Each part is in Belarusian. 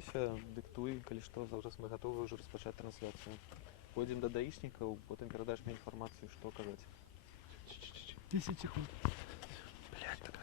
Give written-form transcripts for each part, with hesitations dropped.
рыхтуйся, дыктуй, калі што, зараз мы гатовы ўжо распачаць трансляцыю. Пойдзем да даішнікаў, потым перадаш мне інфармацыю, што казаць. 10 секунд. Блядь, так.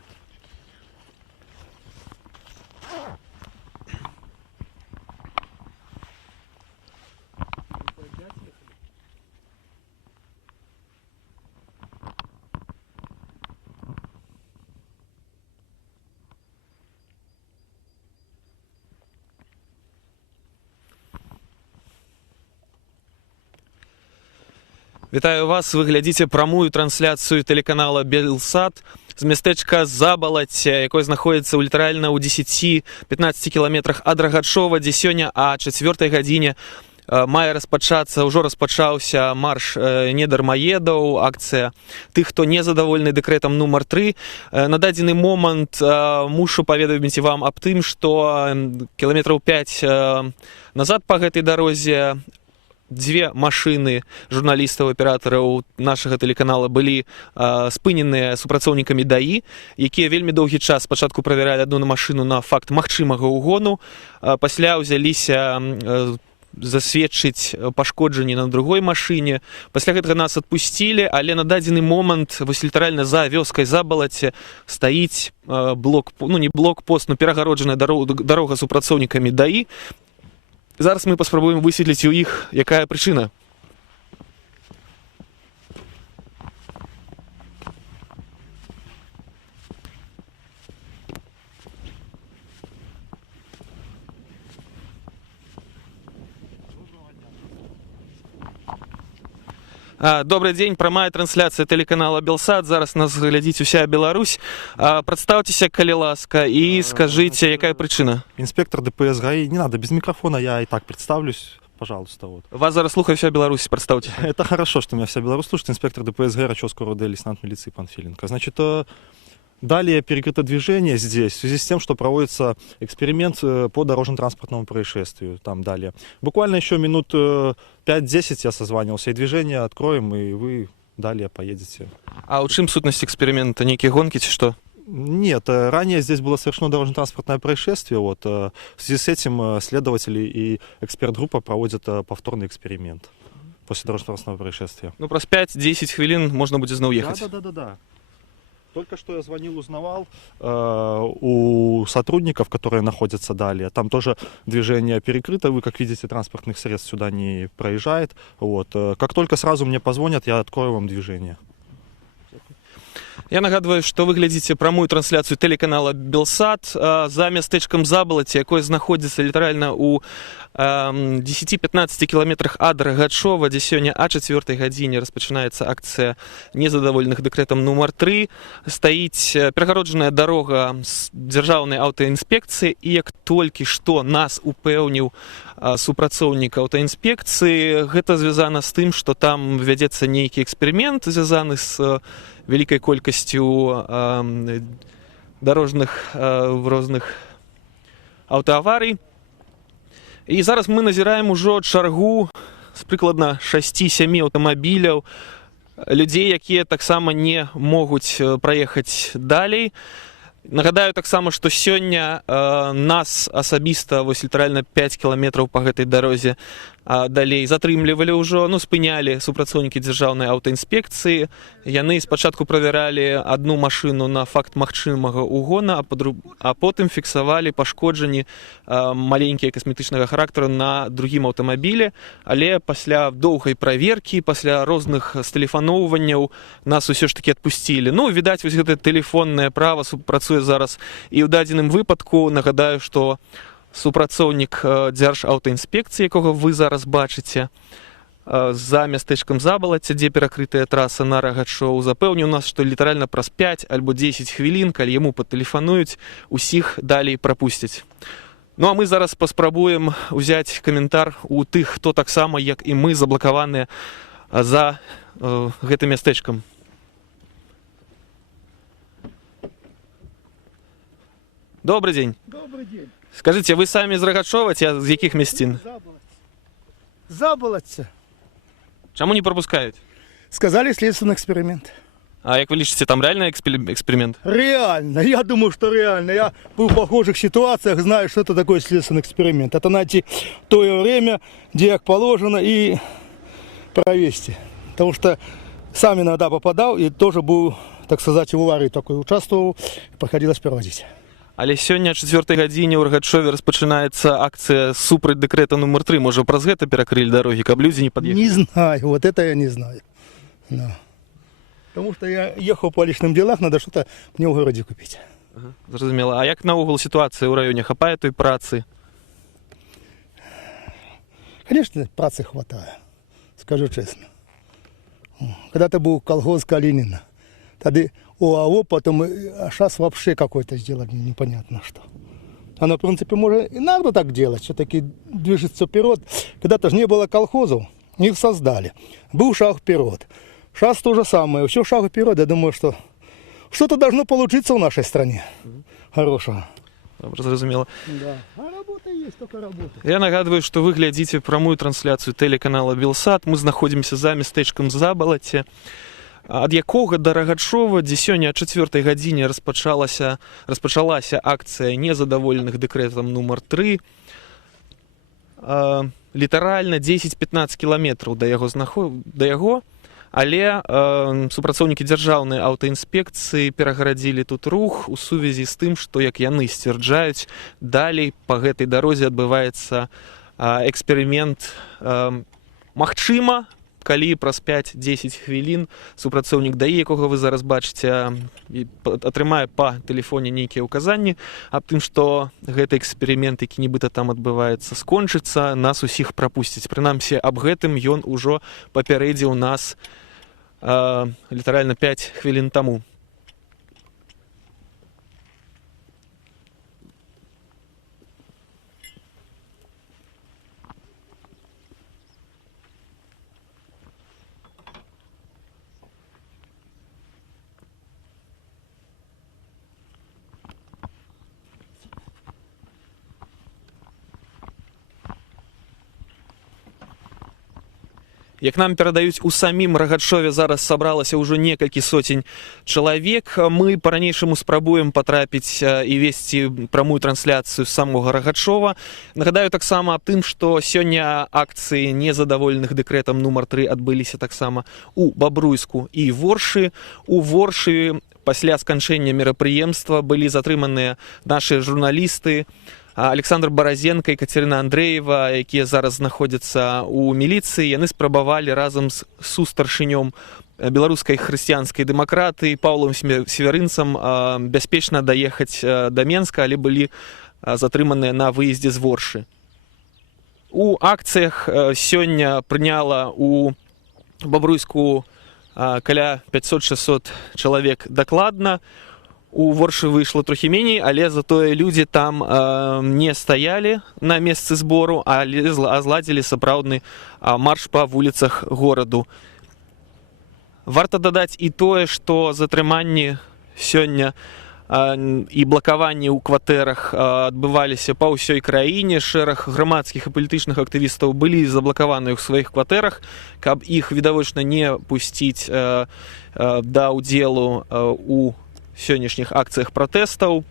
Вітаю вас, вы глядзіце прамую трансляцыю тэлеканала Белсат з мястэчка Забалацце, якое знаходзіцца літаральна ў 10-15 кіламетрах ад Рагачова, дзе сёння о 4 гадзіне мае распачацца, ўжо распачаўся марш недармаедаў, акцыя тых, хто незадаволены дэкрэтам нумар 3. На дадзены момант мушу паведаміць вам аб тым, што кіламетраў 5 назад па гэтай дарозе дзве машыны журналістаў, аператараў нашага тэлеканала былі спыненыя супрацоўнікамі ДАІ, якія вельмі доўгі час спачатку правяралі адну машыну на факт магчымага ўгону, пасля ўзяліся засведчыць пашкоджанні на другой машыне. Пасля гэтага нас адпусцілі, але на дадзены момант вось літаральна за вёскай Забалацце стаіць не блокпост, но перагароджаная дарога супрацоўнікамі ДАІ. Зараз мы паспрабуем высветліць у іх, якая прычына. Добрый дзень, прамая трансляцыя тэлеканала Белсат. Зараз нас глядзіць уся Беларусь. Прадстаўцеся, калі ласка, і скажыце, якая прычына. Инспектор ДПС ГАИ. Не надо без микрофона, я и так представлюсь. Пожалуйста, вот. Вас зараз слухае вся Беларусь, прадстаўце. Это хорошо, что меня вся Беларусь слушает. Инспектор ДПС ГАИ Рачевского РОВД, лейтенант милиции Панфиленко. Значит, далее перекрыто движение здесь в связи с тем, что проводится эксперимент по дорожно-транспортному происшествию. Там далее. Буквально еще минут 5-10 я созванивался, и движение откроем, и вы далее поедете. А у чым сутнасць эксперимента? Некие гонки, ці что? Нет, ранее здесь было совершено дорожно-транспортное происшествие. Вот, в связи с этим следователи и эксперт-группа проводят повторный эксперимент после дорожно-транспортного происшествия. Ну, праз 5-10 хвилин можно будет зноў ехать. Да. Только что я звонил, узнавал у сотрудников, которые находятся далее. Там тоже движение перекрыто. Вы, как видите, транспортных средств сюда не проезжает. Вот. Как только сразу мне позвонят, я открою вам движение. Я нагадываю, что вы глядзіце прамую трансляцыю тэлеканала Белсат за мястэчкам Забалацце, якое знаходзіцца літаральна ў 10-15 кіламетрах ад Рагачова, дзе сёння о 4 гадзіне распачынаецца акцыя незадаволеных дэкрэтам нумар 3. Стаіць перагароджаная дарога з дзяржаўнай аўтаінспекцыі, і як толькі што нас упэўніў супрацоўнік аўтаінспекцыі, гэта звязана з тым, што там вядзецца нейкі эксперымент, звязаны з вялікай колькасцю дарожных розных аўтааварый. І зараз мы назіраем ужо чаргу з прыкладна 6-7 аўтамабіляў, людзей, якія таксама не могуць праехаць далей. Нагадаю таксама, што сёння нас асабіста вось літаральна 5 кіламетраў па гэтай дарозе далей затрымлівалі ўжо, спынялі супрацоўнікі дзяржаўнай аўтаінспекцыі. Яны спачатку правяралі адну машыну на факт магчымага угона, а потым фіксавалі пашкоджанні маленькія касметычнага характару на другім аўтамабілі. Але пасля доўгай праверкі, пасля розных стэлефаноўванняў нас усё ж такі адпусцілі. Відаць, вось гэта тэлефоннае права працуе зараз і ў дадзеным выпадку. Нагадаю, што супрацоўнік дзяржаўтаінспекцыі, якога вы зараз бачыце, за мястэчкам Забалацце, дзе перакрытая траса на Рагачоў, запэўніў нас, што літаральна праз 5 альбо 10 хвілін, калі яму патэлефануюць, усіх далей прапусцяць. А мы зараз паспрабуем узяць каментар у тых, хто таксама, як і мы, заблакаваныя за гэтым мястэчкам. Добрый день. Добрый день. Скажите, вы сами из Рагачова, ці з яких мясцін? Забалацце. Чаму не пропускають? Сказали следственный эксперимент. А як ви лічыце, там реальный эксперимент? Реально, я думаю, что реально. Я был в похожих ситуациях, знаю, что это такое следственный эксперимент. Это найти то время, где как положено, и провести. Потому что сам иногда попадал и тоже был, так сказать, в аварии такой участвовал, приходилось проводить. Але сёння о 4 гадзіне ў Рагачове распачынаецца акцыя супраць дэкрэта нумар 3. Можа, праз гэта перакрылі дарогі, каб людзі не пад'ехалі? Не знаю, вот это я не знаю. Да. Потому что я ехал по личным делам, надо что-то мне в городе купить. Ага, зразумела. А як наогул сітуацыя ў раёне? Хапае той працы? Конечно, працы хватает, скажу честно. Когда-то был колхоз Калинина, тогда ОАО, потом, а сейчас вообще какой-то сделали непонятно что. Оно, в принципе, может и надо так делать, все-таки движется вперед. Когда-то же не было колхозов, их создали. Был шаг вперед. Сейчас то же самое, все шаг вперед. Я думаю, что что-то должно получиться в нашей стране хорошего. Добре, зразумела. Да. А работа есть, только работа. Я нагадываю, что вы глядите прамую трансляцию телеканала Белсат. Мы знаходзімся за мястэчкам Забалаце, ад якога да Рагачова, дзе сёння о 4 гадзіне распачалася акцыя незадаволеных дэкрэтам нумар 3. Літаральна 10-15 кіламетраў да яго, але супрацоўнікі дзяржаўнай аўтаінспекцыі перагарадзілі тут рух у сувязі з тым, што, як яны сцвярджаюць, далей па гэтай дарозе адбываецца эксперымент. Магчыма, калі праз 5-10 хвілін супрацоўнік ДАІ, якога вы зараз бачыце, атрымае па тэлефоне нейкія ўказанні аб тым, што гэты эксперымент, які нібыта там адбываецца, скончыцца, нас усіх прапусцяць. Прынамсі, аб гэтым ён ужо папярэдзіў нас літаральна 5 хвілін таму. Як нам перадаюць, у самім Рагачове зараз сабралася ўжо некалькі соцень чалавек. Мы па-ранейшаму спрабуем патрапіць і весці прамую трансляцыю з самога Рагачова. Нагадаю таксама аб тым, што сёння акцыі незадаволеных дэкрэтам нумар 3 адбыліся таксама у Бабруйску і Воршы. У Воршы пасля сканчэння мерапрыемства былі затрыманыя нашы журналісты Александр Баразенко і Катерина Андреева, якія зараз знаходзяцца ў міліцыі. Яны спрабавалі разам з сустаршынём беларускай хрысціянскай дэмакратыі Паўлам Северынцам бяспечна даехаць да Менска, але былі затрыманыя на выездзе з Воршы. У акцыях сёння прыняла у Бабруйску каля 500-600 чалавек дакладна. У Воршы выйшла трохі меней, але затое людзі там не стаялі на месцы збору, а зладзілі сапраўдны марш па вуліцах гораду. Варта дадаць і тое, што затрыманні сёння і блакаванні ў кватэрах адбываліся па ўсёй краіне. Шэраг грамадскіх і палітычных актывістаў былі заблакаваныя ў сваіх кватэрах, каб іх відавочна не пусціць да ўдзелу у сённяшніх акцыях пратэстаў.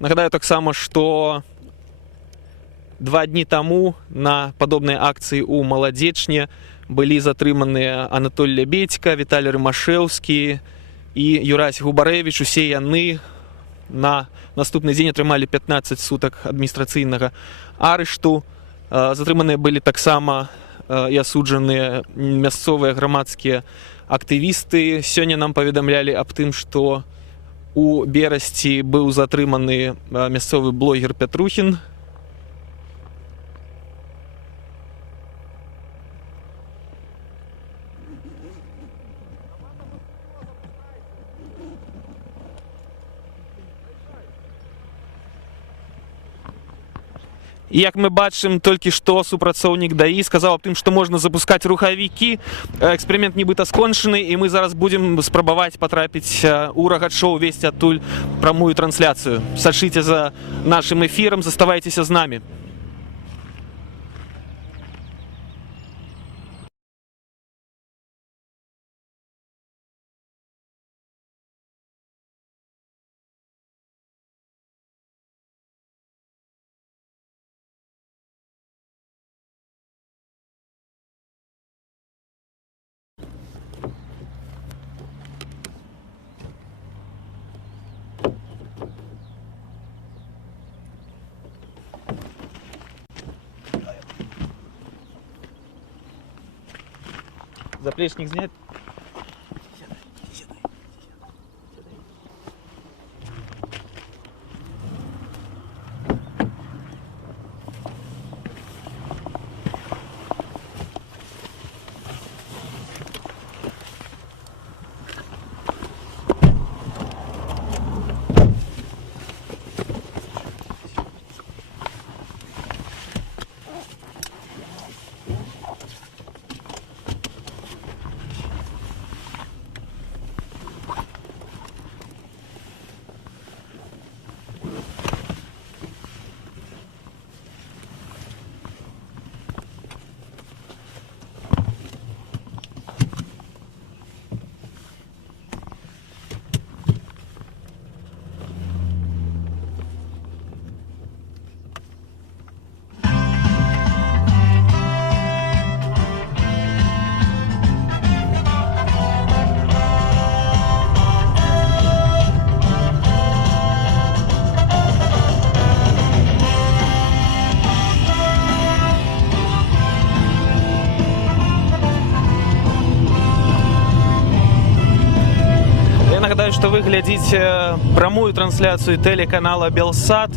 Нагадаю таксама, што 2 дні таму на падобнай акцыі ў Маладзечне былі затрыманыя Анатоль Лябедька, Віталій Рымашэўскі і Юрась Губарэвіч. Усе яны на наступны дзень атрымалі 15 сутак адміністрацыйнага арышту. Затрыманыя былі таксама і асуджаныя мясцовыя грамадскія актывісты. Сёння нам паведамлялі аб тым, што у Берасці быў затрыманы мясцовы блогер Пятрухін. І як мы бачым, толькі што супрацоўнік ДАІ сказаў аб тым, што можна запускаць рухавікі. Эксперымент нібыта скончаны, і мы зараз будзем спрабаваць патрапіць у Рагачоў, весці адтуль прамую трансляцыю. Сачыце за нашым эфірам, заставайцеся з намі. Заплечник снять? Нагадаю, что вы глядите прямую трансляцию телеканала Белсат.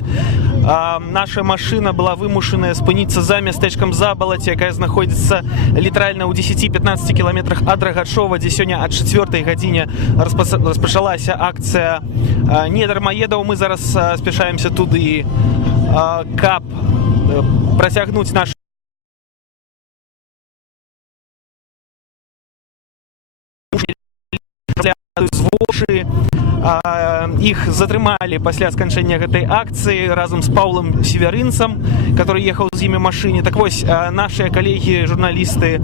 Наша машина была вымушана спыніцца за мястэчкам Забалаці, якая знаходзіцца літаральна ў 10-15 кіламетрах ад Рагачова, дзе сёння ад 4 гадзіне распачалася акцыя «Не дармаедаў». Мы зараз спяшаемся туды, каб працягнуць наш звошы. Іх затрымалі пасля сканчэння гэтай акцыі разам з Паўлам Северынцам, который ехаў з імі машыне. Так вось, нашыя калегі, журналісты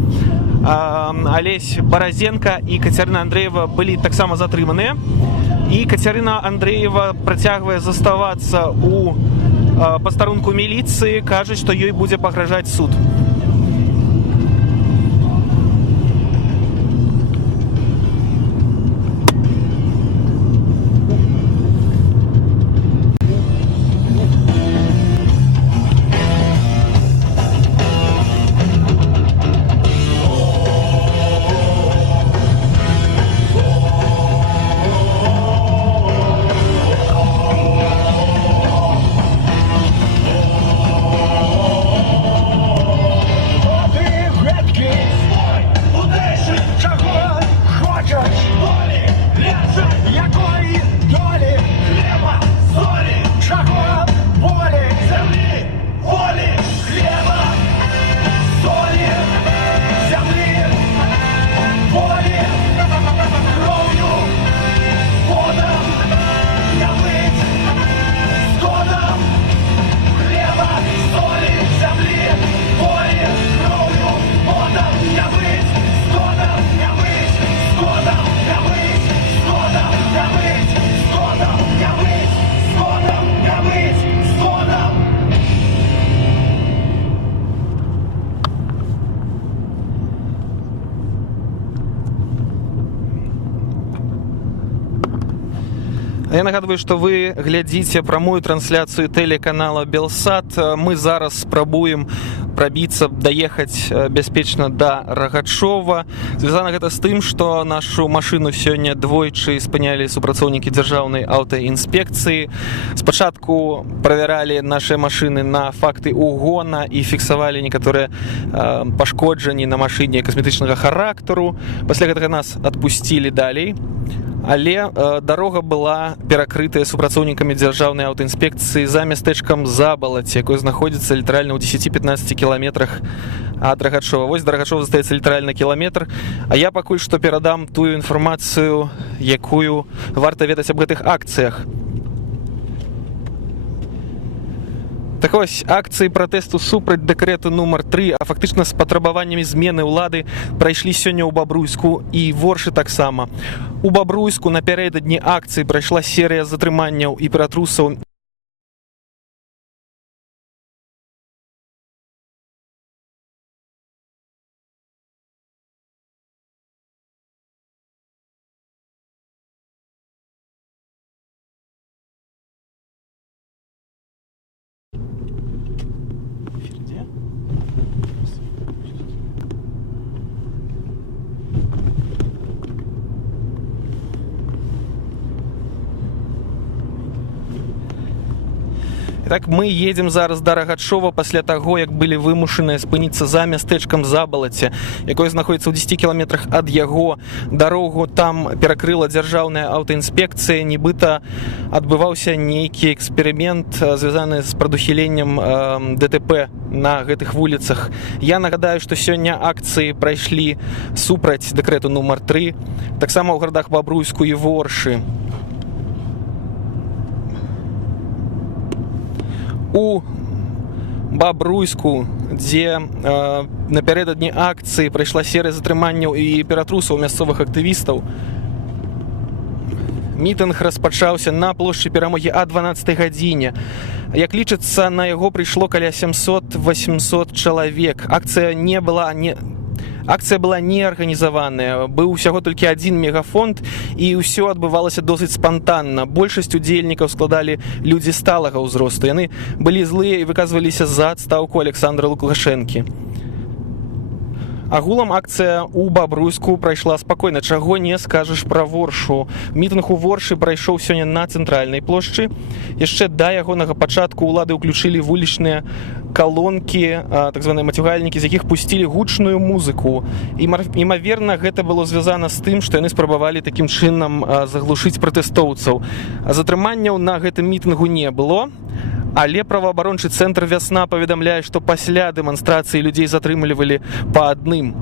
Алесь Баразенко і Кацярына Андрэева былі таксама затрыманыя. І Кацярына Андрэева працягвае заставацца у пастарунку міліцыі, кажуць, што ёй будзе пагражаць суд. Я нагадываю, что вы глядите прямую трансляцию телеканала Белсат. Мы зараз спрабуем прабіцца, даехаць бяспечна да Рагачова. Звязана гэта з тым, што нашу машыну сёння двойчы спынялі супрацоўнікі дзяржаўнай аўтаінспекцыі. Спачатку правяралі нашыя машыны на факты угона і фіксавалі некаторыя пашкоджанні на машыне касметычнага характару. Пасля гэтага нас адпусцілі далей. Але дарога была перакрытая супрацоўнікамі дзяржаўнай аўтаінспекцыі за мястэчкам Забалаці, якое знаходзіцца літаральна ў 10-15 кіламетрах ад Рагачова. Вось да Рагачова застаецца літаральна кіламетр. А я пакуль што перадам тую інфармацыю, якую варта ведаць аб гэтых акцыях. Так вось, акцыі пратэсту супраць дэкрэту нумар 3, а фактычна з патрабаваннямі змены ўлады прайшлі сёння ў Бабруйску і Воршы таксама. У Бабруйску напярэдадні акцыі прайшла серыя затрыманняў і ператрусаў. Так мы едем зараз да Рагачова пасля таго, як былі вымушаныя спыніцца за мястэчкам Забалаце, якое знаходзіцца ў 10 кіламетрах ад яго. Дарогу там перакрыла дзяржаўная аўтаінспекцыя, нібыта адбываўся нейкі эксперымент, звязаны з прадухіленнем ДТП на гэтых вуліцах. Я нагадаю, што сёння акцыі прайшлі супраць дэкрэту нумар 3, таксама ў гарадах Бабруйску і Воршы. У Бабруйску, дзе напярэдадні акцыі прайшла серыя затрыманняў і ператрусаў мясцовых актывістаў, мітынг распачаўся на плошчы Перамогі о 12 гадзіне. Як лічыцца, на яго прыйшло каля 700-800 чалавек. Акцыя была не арганізаваная, быў усяго толькі адзін мегафонд, і ўсё адбывалася досыць спантанна. Большасць удзельнікаў складалі людзі сталага ўзросту. Яны былі злыя і выказваліся за адстаўку Александра Лукашэнкі. Агулам акцыя ў Бабруйску прайшла спакойна, чаго не скажаш пра Воршу. Мітынг у Воршы прайшоў сёння на цэнтральнай плошчы. Яшчэ да ягонага пачатку ўлады ўключылі вулічныя калонкі, так званыя мацюгальнікі, з якіх пусцілі гучную музыку. Імаверна, гэта было звязана з тым, што яны спрабавалі такім чынам заглушыць пратэстоўцаў. Затрыманняў на гэтым мітынгу не было, але праваабарончы цэнтр «Вясна» паведамляе, што пасля дэманстрацыі людзей затрымлівалі па адным.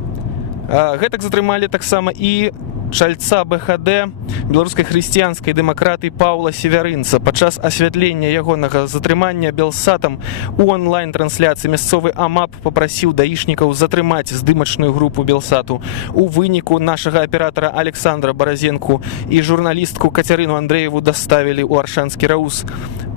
Гэтак затрымалі таксама і чальца БХД беларускай хрысціянскай дэмакраты Паўла Севярынца. Падчас асвятлення ягонага затрымання Белсатам у онлайн-трансляцыі мясцовы АМАП папрасіў даішнікаў затрымаць здымачную групу Белсату. У выніку нашага аператара Александра Баразенку і журналістку Кацярыну Андрэеву даставілі ў Аршанскі РАУС.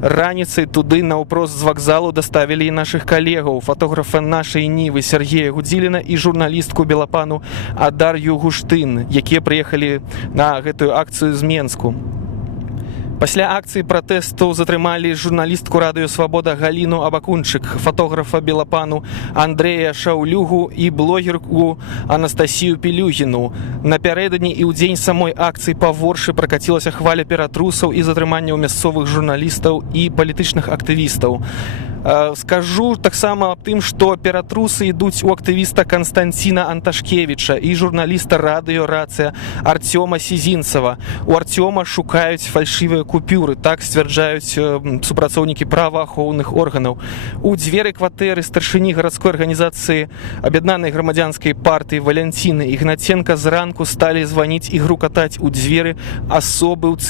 Раніцай туды наўпрост з вакзалу даставілі і нашых калегаў, фотографа нашай Нівы Сергея Гудзіліна і журналістку Белапану Адар'ю Гуштын, якія прыехалі на гэтую акцыю з Менску. Пасля акцыі пратэсту затрымалі журналістку радыё «Свабода» Галіну Абакунчык, фотографа Белапану Андрэя Шаўлюгу і блогерку Анастасію Пілюгіну. Напярэдадні і ў дзень самой акцыі па Воршы пракацілася хваля ператрусаў і затрыманняў мясцовых журналістаў і палітычных актывістаў. Скажу таксама аб тым, што ператрусы ідуць у актывіста Канстанціна Анташкевіча і журналіста радыё «Рацыя» Арцёма Сізінцава. У Арцёма шукаюць фальшывыя купюры, так сцвярджаюць супрацоўнікі праваахоўных органаў. У дзверы кватэры старшыні гарадской арганізацыі Аб'яднанай грамадзянскай партыі Валянціны Ігнаценка зранку сталі званіць і грукатаць у дзверы асобы ў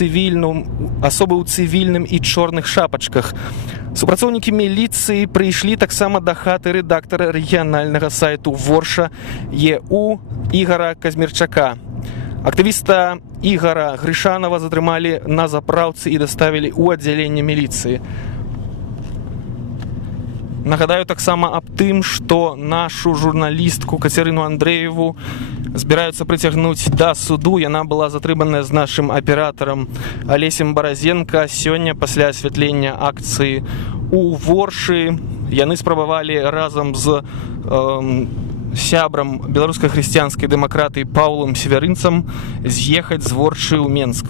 цывільным і чорных шапачках. Супрацоўнікі міліцыі прыйшлі таксама да хаты рэдактара рэгіянальнага сайту Ворша ЕУ Ігара Казмірчака. Актывіста Ігара Грышанова затрымалі на запраўцы і даставілі ў аддзяленне міліцыі. Нагадаю таксама аб тым, што нашу журналістку Кацярыну Андрэеву збіраюцца прыцягнуць да суду. Яна была затрыманая з нашым аператарам Алесем Баразенка. Сёння пасля асвятлення акцыі у Воршы яны спрабавалі разам з сябрам беларускай хрысціянскай дэмакраты Паўлам Севярынцам з'ехаць з Воршы ў Менск.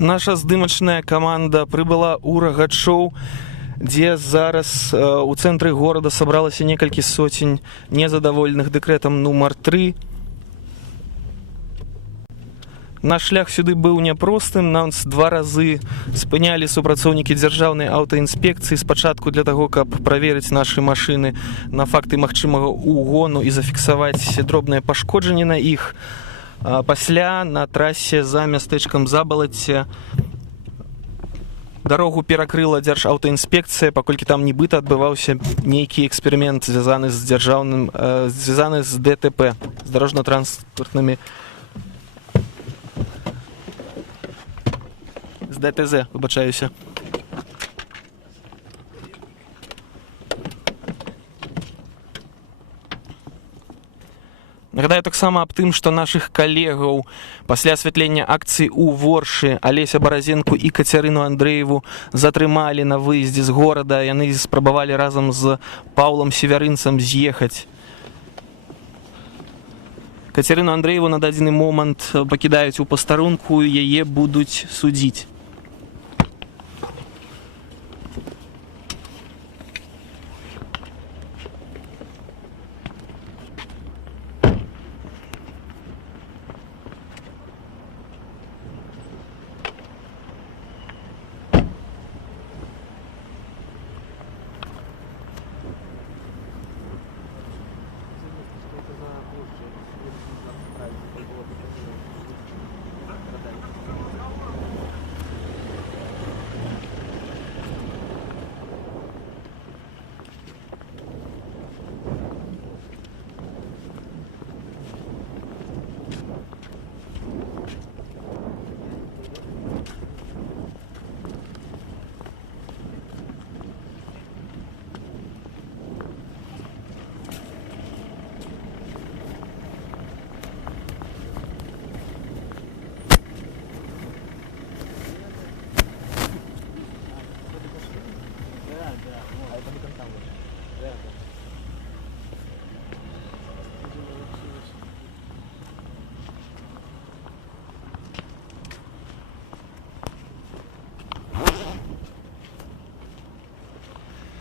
Наша здымачная каманда прыбыла ў Рагачоў, дзе зараз у цэнтры горада сабралася некалькі соцень незадаволеных дэкрэтам нумар 3. Наш шлях сюды быў няпростым. Нас 2 разы спынялі супрацоўнікі дзяржаўнай аўтаінспекцыі спачатку для таго, каб праверыць нашы машыны на факты магчымага угону і зафіксаваць дробныя пашкоджанні на іх. Пасля на трасе за мястэчкам Забалацце дарогу перакрыла дзяржаўтаінспекцыя, паколькі там нібыта адбываўся нейкі эксперымент, звязаны з звязаны з ДТП, з дарожна-транспартнымі з ДТЗ, выбачаюся. Нагадаю таксама аб тым, што нашых калегаў пасля асвятлення акцыі ў Воршы Алеся Баразенку і Кацярыну Андрэеву затрымалі на выездзе з горада. Яны спрабавалі разам з Паўлам Севярынцам з'ехаць. Кацярыну Андрэеву на дадзены момант пакідаюць у пастарунку, яе будуць судзіць.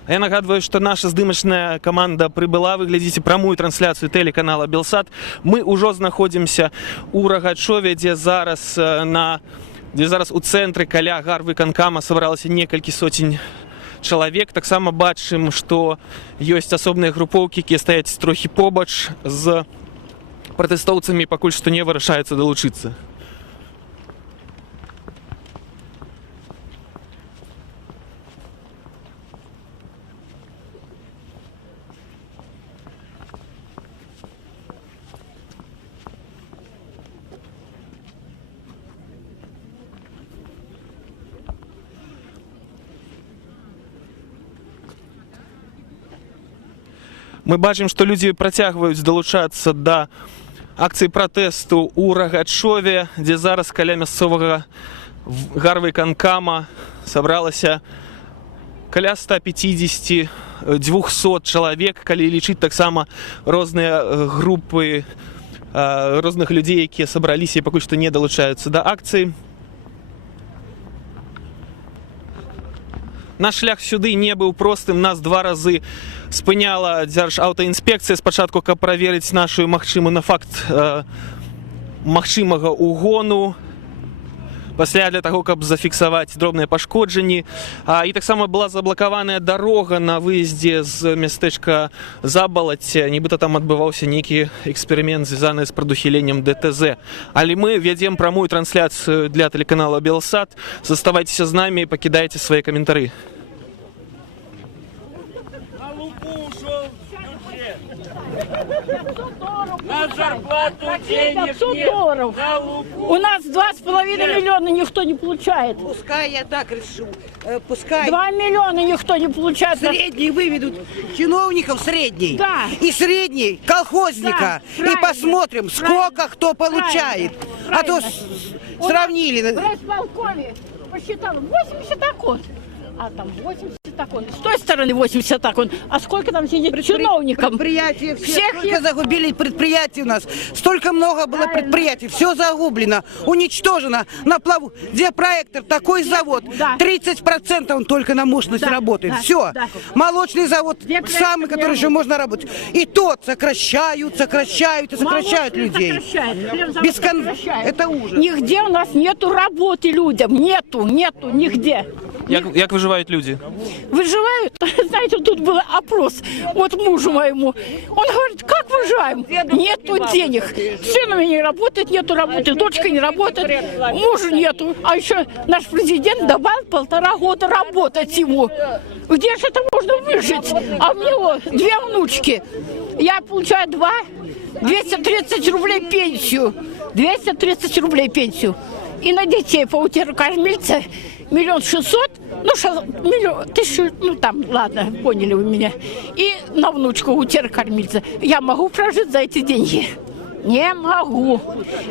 Я нагадываю, что наша здымачная команда прибыла. Вы глядите прамую трансляцию телеканала Белсат. Мы уже находимся у Рагачове, где зараз у цэнтры каля гарвыканкама сабралася некалькі сотень чалавек. Таксама бачым, што ёсць асобныя групоўкі, якія стаяць трохі побач з пратэстоўцамі, пакуль што не вырашаюцца далучыцца. Мы бачым, што людзі працягваюць далучацца да акцыі пратэсту ў Рагачове, дзе зараз каля мясцовага гарвыканкама сабралася каля 150-200 чалавек, калі лічыць таксама розныя групы розных людзей, якія сабраліся і пакуль што не далучаюцца да акцыі. Наш шлях сюды не быў простым. Нас 2 разы спыняла дзяржаўтаінспекцыя спачатку, каб праверыць нашу магчымую на факт магчымага угону, пасля для таго, каб зафіксаваць дробныя пашкоджанні. І таксама была заблакаваная дарога на выездзе з мястэчка Забалацце. Нібыта там адбываўся нейкі эксперымент, звязаны з прадухіленнем ДТЗ. Але мы вядзем прамую трансляцыю для телеканала Белсат. Заставайцеся з намі і пакідайце свае каментары. На зарплату денег нет. У нас 2,5 миллиона никто не получает. Пускай я так решу. Пускай 2 миллиона никто не получает. средний выведут чиновников средний. Да. И средний колхозника. Да, И правильно. посмотрим, сколько кто получает. А то сравнили. В райисполкоме посчитала 80 окон. А там 80 окон. С той стороны 80 окон. А сколько там сидит чиновников? Предприятия Всех столько их- загубили предприятий у нас. Столько много было предприятий. Все загублено, уничтожено. На плаву. Где проектор, такой завод. Да. 30% он только на мощность Да, работает. да, Все. да. Молочный завод, Где самый, проектор, который где еще можно работать. И тот сокращают Молочный людей. сокращает. Хлебзавод Бескон- сокращает. Это ужас. Нигде у нас нету работы людям. Нету, нигде. Як выживают люди? Выживают? Знаете, тут был опрос. Вот мужу моему. Он говорит, как выживаем? Нету денег. Сын у меня не работает, нету работы. Дочка не работает, мужа нету. А еще наш президент добавил 1,5 года работать ему. Где же это можно выжить? А у него 2 внучки. Я получаю 230 рублей пенсию. 230 рублей пенсию. И на детей по утирокормильце 1 600 000, миллион, 1000, ну там, ладно, поняли вы меня. И на внучку утирокормильца. Я могу прожить за эти деньги? Не могу.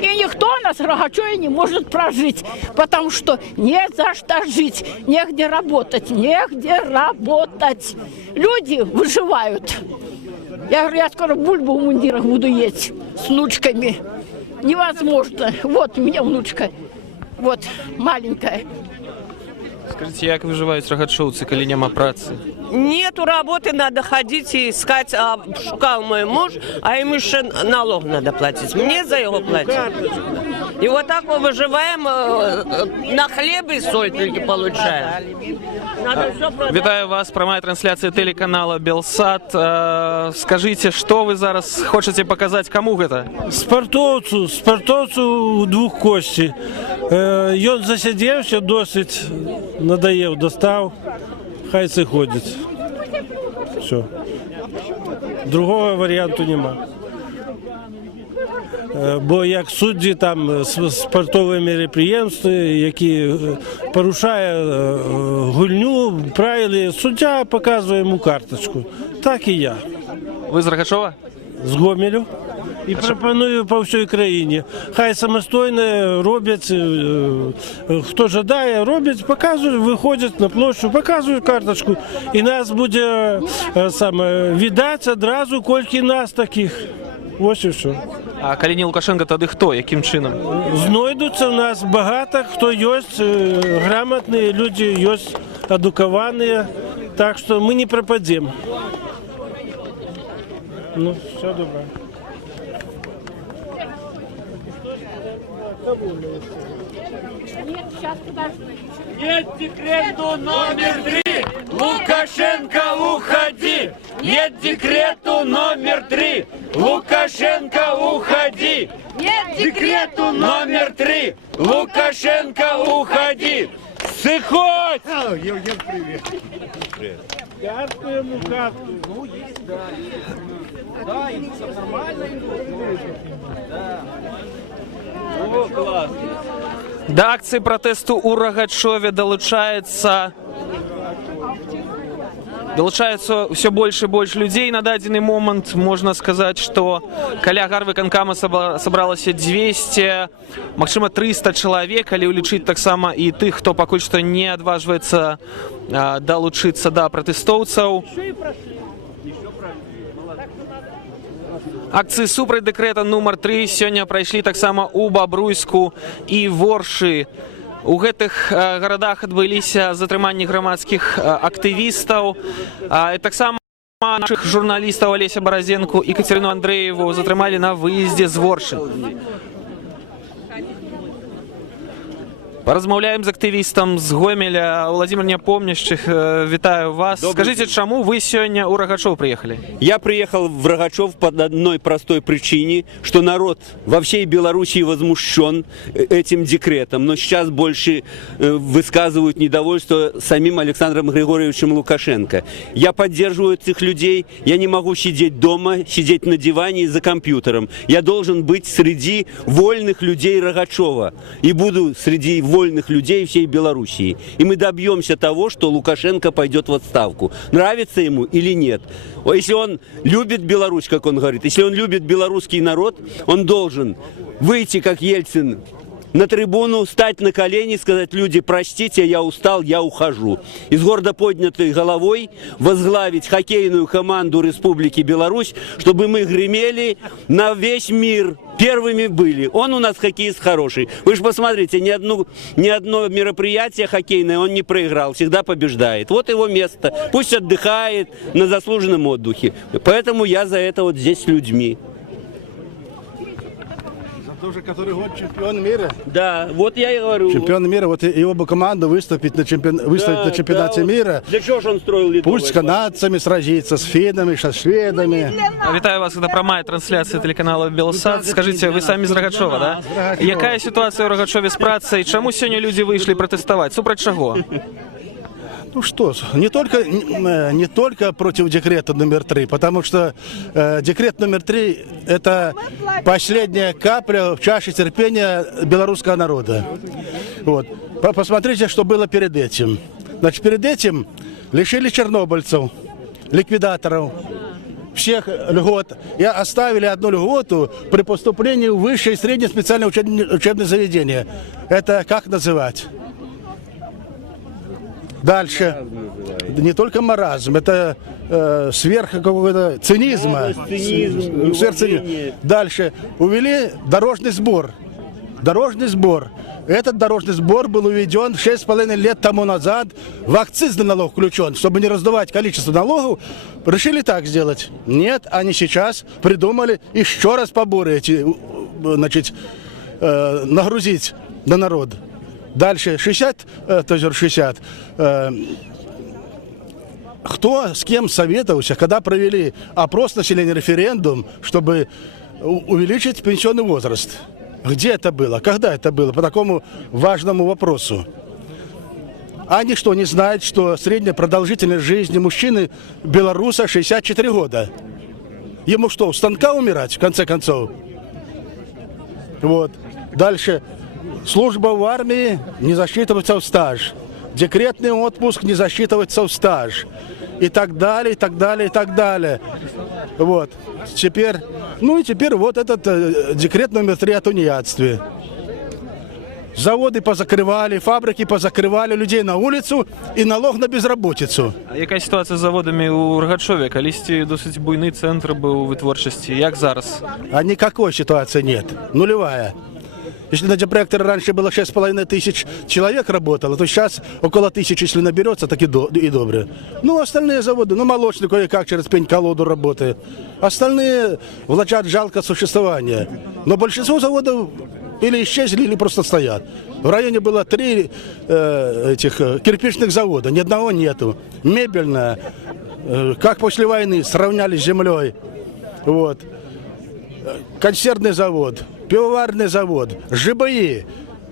И никто у нас в Рогачеве не может прожить, потому что не за что жить, негде работать, негде работать. Люди выживают. Я говорю, я скоро бульбу в мундирах буду есть с внучками. Невозможно. Вот у меня внучка. Вот, маленькая. Скажите, як выживаюць рагачоўцы, калі няма працы? Нету работы, надо ходить и искать. А шукал мой муж, а ему еще налог надо платить. Мне за его платить. И вот так мы выживаем, на хлеб и соль только получаем. Надо все продать. Вітаю вас, прямая трансляцыя тэлеканала Белсат. Скажите, что вы зараз хочаце показать, кому гэта? Спартовцу у двух косці. Ён засядзеўся досыць, надаеў, достаў, хай сыходзіць. Все. Другого варыянту няма. Бо як суддзі там спартовыя мерапрыемствы, які парушае гульню, правілы, суддзя паказвае яму картачку. Так і я. Вы з Рагачова? З Гомелю. І прапаную па ўсёй краіне. Хай самастойна робяць, хто жадае, робяць, паказваюць, выходзяць на плошчу, паказваюць картачку. І нас будзе відаць адразу, колькі нас такіх. Вось і ўсё. А калі не Лукашенко, тады хто? Якім чынам? Знойдуцца ў нас багата, хто ёсць, грамотныя людзі, ёсць адукаваныя. Так што мы не прападзем. Ну, все добра. Нет, сейчас подожди. Нет декрету номер 3! Лукашенко, уходи! Нет декрету номер 3! Лукашенко, уходи! Нет Декрету номер 3! Лукашенко, уходи! Сыходь! Дякуємо, карту. Да акцыі пратэсту ў Рагачове далучаецца ўсё больш і больш людзей. На дадзены момант можна сказаць, што каля гарвыканкама сабралася 200, магчыма 300 чалавек, калі ўлічыць таксама і тых, хто пакуль што не адважваецца далучыцца да пратэстоўцаў. Акцыі супраць дэкрэта нумар 3 сёння прайшлі таксама ў Бабруйску і Воршы. У гэтых гарадах адбыліся затрыманні грамадскіх актывістаў. Таксама нашых журналістаў Алеся Баразенку і Катерину Андрееву затрымалі на выездзе з Воршы. Поразмаўляем з актывістам з Гомеля. Владимир Непомнящих, вітаю вас. Скажите, чему вы сегодня у Рогачев приехали? Я приехал в Рогачев по одной простой причине, что народ во всей Белоруссии возмущен этим декретом, но сейчас больше высказывают недовольство самим Александром Григорьевичем Лукашенко. Я поддерживаю этих людей, я не могу сидеть дома, сидеть на диване за компьютером. Я должен быть среди вольных людей Рогачева и буду среди вольных людей всей Белоруссии. И мы добьемся того, что Лукашенко пойдет в отставку. Нравится ему или нет. Если он любит Беларусь, как он говорит, если он любит белорусский народ, он должен выйти, как Ельцин, на трибуну, стать на колени, сказать: люди, простите, я устал, я ухожу. И с гордо поднятой головой возглавить хоккейную команду Республики Беларусь, чтобы мы гремели на весь мир. Первыми были. Он у нас хоккеист хороший. Вы же посмотрите, ни одно мероприятие хоккейное он не проиграл, всегда побеждает. Вот его место. Пусть отдыхает на заслуженном отдыхе. Поэтому я за это вот здесь с людьми. Тоже, который год чемпион мира. Да, вот я и говорю. Чемпион мира, вот его бы команда выступить на чемпионате мира. Для чего же он строил ледовый? Пусть с канадцами сразиться, с финнами, со шведами. Вітаю вас, це прямая трансляція телеканалу Белсат. Скажите, вы сами з Рогачова, да? Яка ситуація у Рогачові з працею? Чому сьогодні люди вийшли протестувати? Супроть чого? Ну что ж, не только против декрета номер 3, потому что декрет номер 3 – это последняя капля в чаше терпения белорусского народа. Вот. Посмотрите, что было перед этим. Значит, перед этим лишили чернобыльцев, ликвидаторов, всех льгот. И оставили одну льготу при поступлении в высшее и среднее специальное учебное заведение. Это как называть? Дальше. Не только маразм, это сверх какого-то цинизма. Дальше. Увели дорожный сбор. Дорожный сбор. Этот дорожный сбор был уведен 6,5 лет тому назад, в акцизный налог включен, чтобы не раздувать количество налогов. Решили так сделать. Нет, они сейчас придумали еще раз поборы эти, значит, нагрузить на народ. Дальше 60. Кто с кем советовался, когда провели опрос населения, референдум, чтобы увеличить пенсионный возраст? Где это было? Когда это было? По такому важному вопросу. Они что, не знают, что средняя продолжительность жизни мужчины белоруса 64 года? Ему что, у станка умирать, в конце концов? Вот. Дальше. Служба в армии не засчитывается в стаж. Декретный отпуск не засчитывается в стаж. И так далее, и так далее, и так далее. Вот. Теперь, теперь вот этот декрет номер 3 о тунеядстве. Заводы позакрывали, фабрики позакрывали, людей на улицу и налог на безработицу. А яка ситуація з заводами у Рогачові? Колись досить буйний центр був у витворчості. Як зараз? А никакой ситуации нет. Нулевая. Если на депроекторе раньше было 6,5 тысяч человек работало, то сейчас около 1000, если наберется, так и добре. Ну, остальные заводы, молочный кое-как через пень-колоду работает. Остальные влачат жалко существования. Но большинство заводов или исчезли, или просто стоят. В районе было 3 кирпичных завода, ни одного нету. Мебельная, как после войны, сравняли с землей. Вот. Консервный завод. Пивоварный завод, ЖБИ,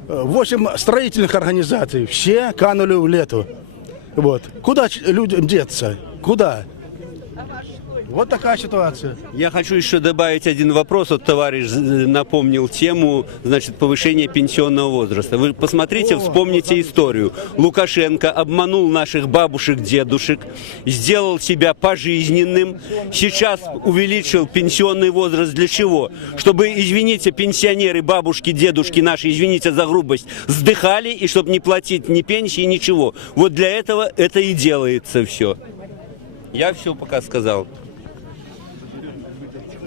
8 строительных организаций, все канули в лету. Вот. Куда людям деться? Куда? Вот такая ситуация. Я хочу еще добавить один вопрос. Вот товарищ напомнил тему, значит, повышения пенсионного возраста. Вы посмотрите, вспомните историю. Лукашенко обманул наших бабушек, дедушек, сделал себя пожизненным. Сейчас увеличил пенсионный возраст для чего? Чтобы, извините, пенсионеры, бабушки, дедушки наши, извините за грубость, сдыхали, и чтобы не платить ни пенсии, ничего. Вот для этого это и делается все. Я все пока сказал.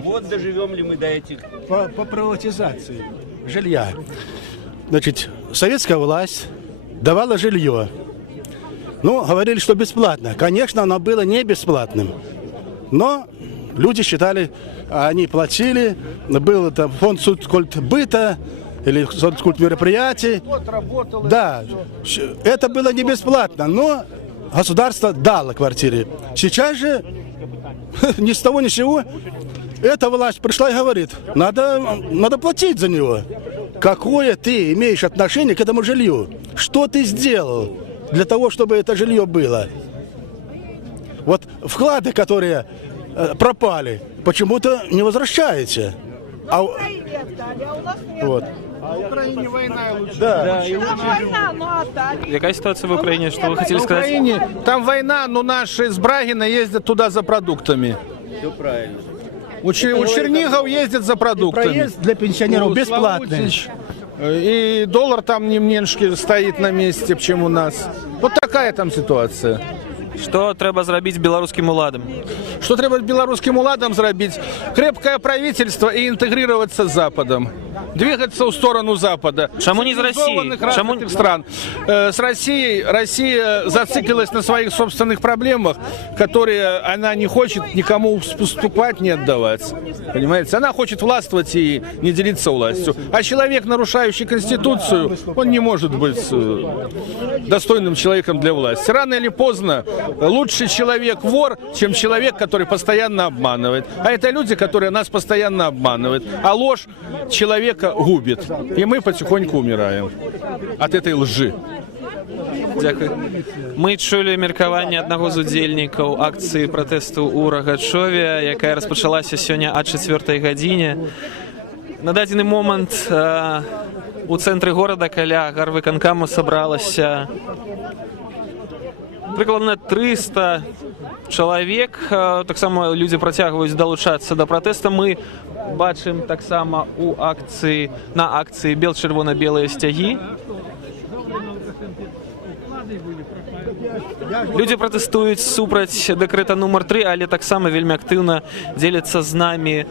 Вот доживем ли мы до этих... По приватизации жилья. Значит, советская власть давала жилье. Говорили, что бесплатно. Конечно, оно было не бесплатным. Но люди считали, они платили. Был это фонд соцкультбыта или соцкультмероприятий. Да, это было не бесплатно, но государство дало квартиры. Сейчас же ни с того ни с сего эта власть пришла и говорит, надо платить за него. Какое ты имеешь отношение к этому жилью? Что ты сделал для того, чтобы это жилье было? Вот вклады, которые пропали, почему-то не возвращаете. Вот. В Украине война лучше. Да. Яка ситуація в Україні? Що ви хотіли В сказати? Украине там война, но наши из Брагина ездят туда за продуктами. Все правильно. У Чернигов ездят за продуктами. Проезд для пенсионеров бесплатный. И доллар там не меньше стоит на месте, чем у нас. Вот такая там ситуация. Что трэба зрабіць беларускім уладам? Что треба белорусским уладам зрабіць? Крепкое правительство и интегрироваться с Западом. Двигаться в сторону Запада. Чему не с Россией? Цивилизованных развитых стран. С Россией Россия зациклилась на своих собственных проблемах, которые она не хочет никому поступать, не отдавать. Понимаете? Она хочет властвовать и не делиться властью. А человек, нарушающий Конституцию, он не может быть достойным человеком для власти. Рано или поздно лучший человек вор, чем человек, который постоянно обманывает. А это люди, которые нас постоянно обманывают. А ложь человека губит. И мы потихоньку умираем от этой лжи. Дзякуй. Мы чулі меркаванне аднаго з удзельнікаў акцыі пратэсту ў Рагачове, якая распачалася сёння о 4 гадзіне. На дадзены момант у цэнтры горада каля гарвыканкаму сабралася прыкладна 300 чалавек. Таксама людзі працягваюць далучацца да пратэста. Мы бачым таксама на акцыі бел-чырвона-белыя сцягі. Людзі пратэстуюць супраць дэкрэта нумар 3, але таксама вельмі актыўна дзеляцца з намі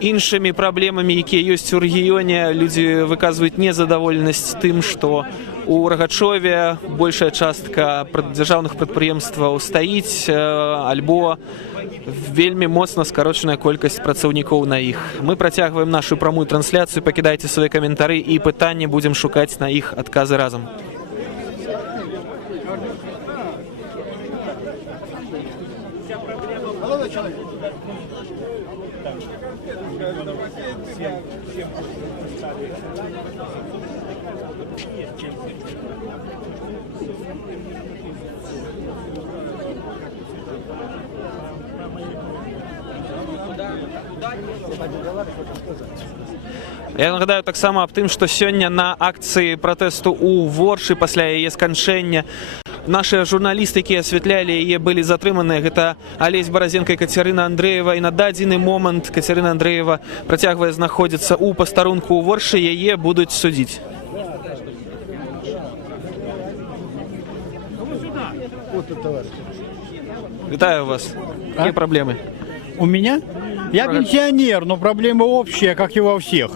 іншымі праблемамі, якія ёсць у рэгіёне. Людзі выказваюць незадаволенасць тым, што у Рагачове большая частка дзяржаўных прадпрыемстваў стаіць, альбо вельмі моцна скарочаная колькасць працаўнікоў на іх. Мы працягваем нашу прамую трансляцыю. Пакідайце свае каментары і пытанні, будзем шукаць на іх адказы разам. Я нагадаю таксама аб тым, што сёння на акцыі пратэсту ў Воршы пасля яе сканчэння наши журналісты, якія асвятлялі яе, былі затрыманыя. Гэта Алесь Баразенко і Кацярына Андрэева. І на дадзены момант Кацярына Андрэева працягвае знаходзіцца ў пастарунку ў Воршы, яе будуць судзіць. Вітаю вас. Какие проблемы? У меня? Я пенсионер, но проблема общая, как и во всех.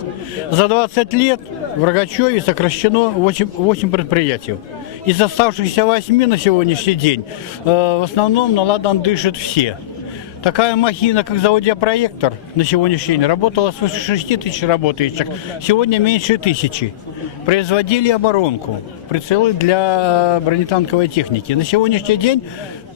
За 20 лет в Рогачеве сокращено 8 предприятий. Из оставшихся 8 на сегодняшний день в основном на ладан дышат все. Такая махина, как заводопроектор, на сегодняшний день работала свыше 6 тысяч работающих, сегодня меньше 1000. Производили оборонку, прицелы для бронетанковой техники. На сегодняшний день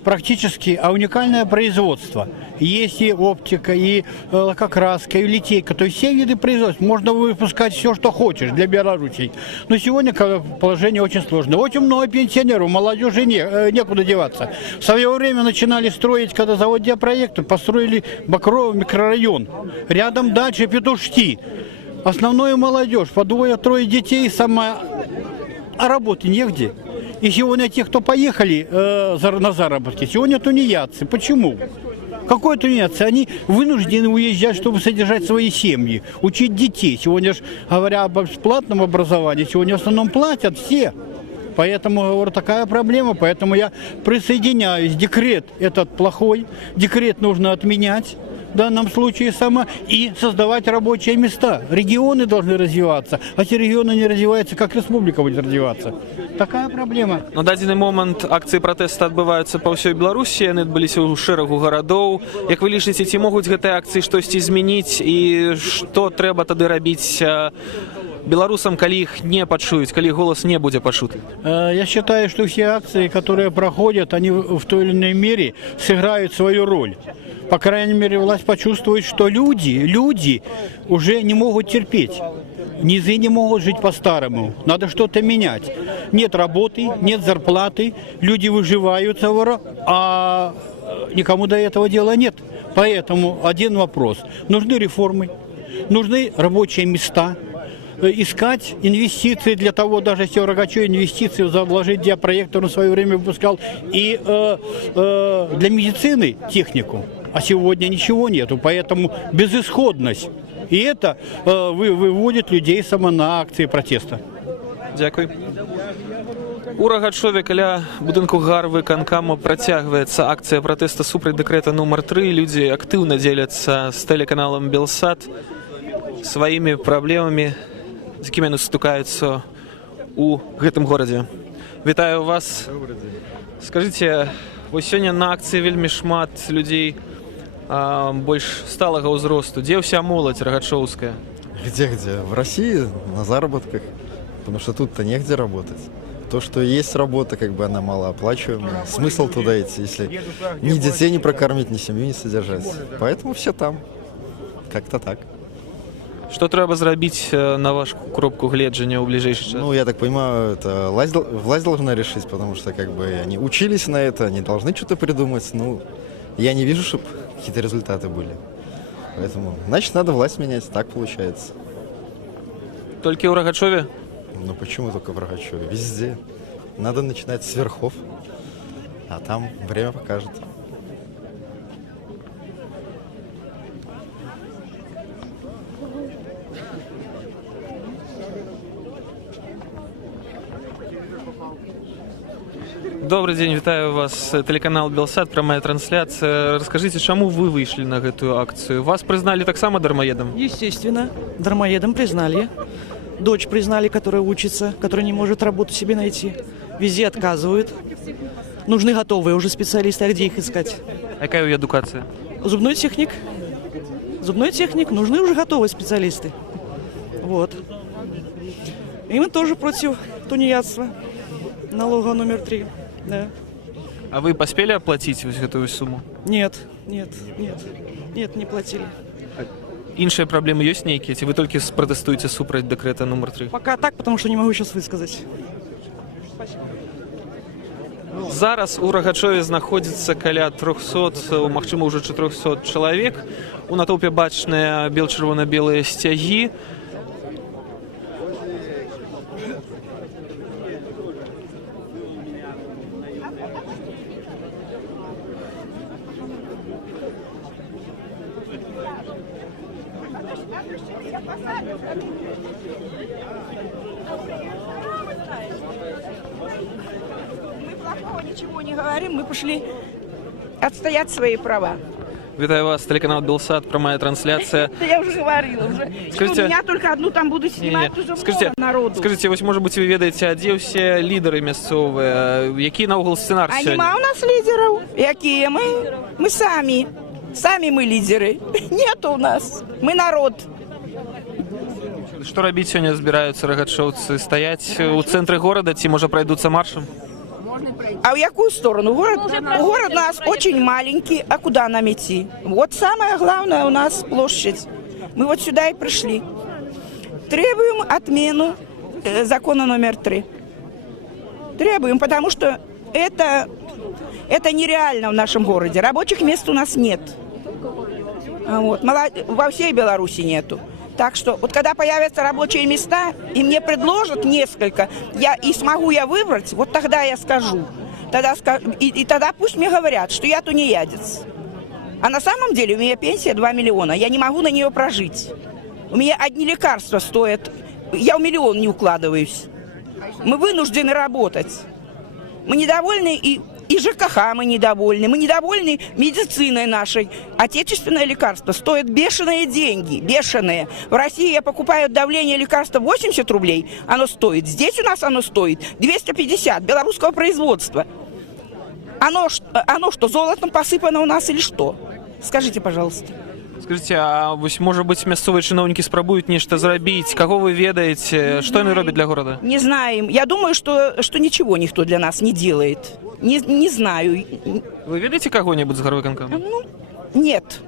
практически уникальное производство. Есть и оптика, и лакокраска, и литейка. То есть все виды производств. Можно выпускать все, что хочешь для Беларуси. Но сегодня положение очень сложное. Очень много пенсионеров, молодежи некуда деваться. В свое время начинали строить, когда заводопроекты, построили Бакрово микрорайон. Рядом дальше Петушки. Основную молодежь, по 2-3 детей, сама, а работы негде. И сегодня те, кто поехали на заработки, сегодня тунеядцы. Почему? Какой тунеядцы? Они вынуждены уезжать, чтобы содержать свои семьи, учить детей. Сегодня же, говоря об бесплатном образовании, сегодня в основном платят все. Поэтому, говорю, такая проблема. Поэтому я присоединяюсь. Декрет этот плохой. Декрет нужно отменять. В данном случае и создавать рабочие места. Регионы должны развиваться, а эти регионы не развиваются, как республика будет развиваться. Такая проблема. На дадзены момант акцыі пратэста адбываюцца па ўсёй Беларусі, яны адбыліся ў шэрагу гарадоў. Як вы лічыце, ці могуць гэтыя акцыі штосьці змяніць і што трэба тады рабіць белорусам, коли их не почуют, коли голос не будет почут? Я считаю, что все акции, которые проходят, они в той или иной мере сыграют свою роль. По крайней мере, власть почувствует, что люди уже не могут терпеть. Низы не могут жить по-старому. Надо что-то менять. Нет работы, нет зарплаты, люди выживают, а никому до этого дела нет. Поэтому один вопрос. Нужны реформы, нужны рабочие места, искать инвестиции для того, даже если в Рогачеве инвестиции вложить, где проектор на свое время выпускал, и для медицины технику. А сегодня ничего нету, поэтому безысходность И это выводит людей само на акции протеста. Дякую. У Рагачове каля будынку гарвыканкама працягваецца акцыя пратэста супраць дэкрэта нумар 3. Людзі актыўна дзеляцца з тэлеканалам Белсат сваімі праблемамі, з якімі яны сутыкаюцца у гэтым горадзе. Вітаю вас. Скажыце, вось сёння на акцыі вельмі шмат людзей больш сталага ўзросту. Дзе ўся моладзь рагачоўская? Где? В России на заработках. Потому что тут-то негде работать. То, что есть работа, как бы она малооплачиваемая. Смысл туда идти, если ни детей не прокормить, ни семью не содержать. Поэтому все там. Как-то так. Что трэба зрабіць на вашу кропку гледжання ў бліжэйшы час? Ну, я так понимаю, это власть должна решить, потому что как бы они учились на это, они должны что-то придумать. Ну, я не вижу, чтобы какие-то результаты были. Поэтому, значит, надо власть менять. Так получается. Только у Рагачове? Ну почему только в Рогачеве? Везде. Надо начинать с верхов, а там время покажет. Добрый день, вітаю вас. Телеканал Белсат, прямая трансляция. Расскажите, чему вы вышли на эту акцию? Вас признали так само дармоедом? Естественно, дармоедом признали. Дочь признали, которая учится, которая не может работу себе найти. Везде отказывают. Нужны готовые уже специалисты, а где их искать? Какая у нее эдукация? Зубной техник. Зубной техник, нужны уже готовые специалисты. Вот. И мы тоже против тунеядства. Налога номер 3. Да. А вы поспели оплатить эту сумму? Нет, не платили. Іншыя праблемы ёсць нейкія, ці вы толькі пратэстуеце супраць дэкрэта нумар 3? Пока так, потому что не могу сейчас высказать. Зараз у Рагачове знаходзіцца каля 300, магчыма, ўжо 400 чалавек. У натоўпе бачныя бел-чырвона-белыя сцягі. Мы плохого ничего не говорим, мы пошли отстоять свои права. Вітаю вас, телеканал Белсат, прямая трансляция. Я уже говорила. Скажите, у меня только одну там буду снимать, уже много народу. Скажите, вось, может быть, вы ведаеце, а дзе ўсе лідары мясцовыя? Які наогул сцэнар А сёння? нема у нас лидеров. Какие мы? Мы сами. Сами мы лидеры. Нету у нас. Мы народ. Што рабіць сёння збіраюцца рагачоўцы? Стаяць у цэнтры горада ці, можа, пройдуцца маршам? А в какую сторону? Город у нас очень маленький, а куда нам идти? Вот самое главное у нас площадь. Мы вот сюда и пришли. Требуем отмену закона номер 3. Требуем, потому что это нереально в нашем городе. Рабочих мест у нас нет. Вот. Во всей Беларуси нету. Так что вот когда появятся рабочие места, и мне предложат несколько, и смогу я выбрать, вот тогда я скажу. Тогда пусть мне говорят, что я тунеядец. А на самом деле у меня пенсия 2 миллиона. Я не могу на нее прожить. У меня одни лекарства стоят. Я в миллион не укладываюсь. Мы вынуждены работать. Мы недовольны и ЖКХ мы недовольны. Мы недовольны медициной нашей. Отечественное лекарство стоит бешеные деньги. Бешеные. В России я покупаю давление лекарства 80 рублей. Оно стоит. Здесь у нас оно стоит 250 белорусского производства. Оно что, золотом посыпано у нас или что? Скажите, пожалуйста. Скажите, а вось, может быть, мясцовыя чыноўнікі спрабуюць нешта зрабіць? Каго вы ведаеце? Што яны робяць для города? Не знаем. Я думаю, что ничего никто для нас не делает. Не знаю. Вы ведаете кого-нибудь с гарвыканкама? Нет.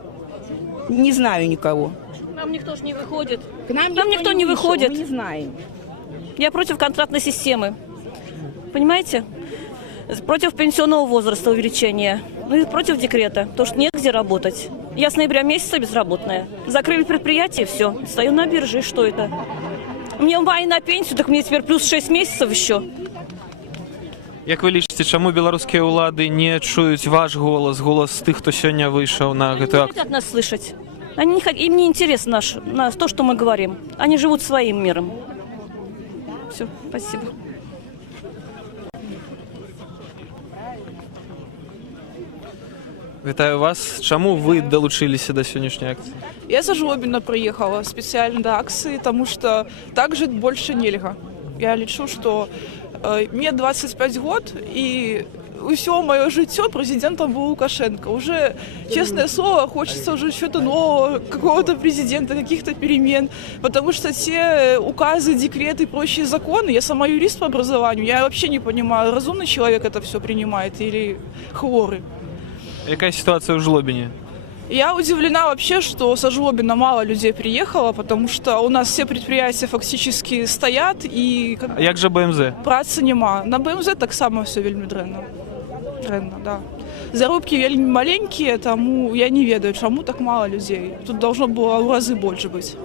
Не знаю никого. К нам никто ж не выходит. К нам никто не вышел, выходит. Мы не знаем. Я против контрактной системы. Понимаете? Против пенсионного возраста увеличения. Ну и против декрета. Потому что негде работать. Я с ноября месяца безработная. Закрыли предприятие, все. Стою на бирже, и что это? У меня в мае на пенсию, так мне теперь плюс 6 месяцев еще. Як вы лічыце, чаму беларускія ўлады не чуюць ваш голас, голас тых, хто сёння выйшаў на гэтую Они не акцыю? хотят нас слышать. Им не интересно то, что мы говорим. Они живут своим миром. Все, спасибо. Вітаю вас. Чому ви долучилися до сьогоднішньої акції? Я за Жлобина приехала специально до акции, потому что так жить больше нельзя. Я лечу, что мне 25 год, и все мое житье президентом был Лукашенко. Уже, честное слово, хочется уже чего-то нового, какого-то президента, каких-то перемен, потому что те указы, декреты и прочие законы, я сама юрист по образованию, я вообще не понимаю, разумный человек это все принимает или хворый. Яка ситуація у Жлобині? Я удивлена вообще, что со Жлобина мало людей приехало, потому что у нас все предприятия фактически стоят и... А як же БМЗ? Праці нема. На БМЗ так само все вельми дренно. Дренно, да. Заробки вельми маленькие, тому я не ведаю, чему так мало людей. Тут должно было в разы больше быть.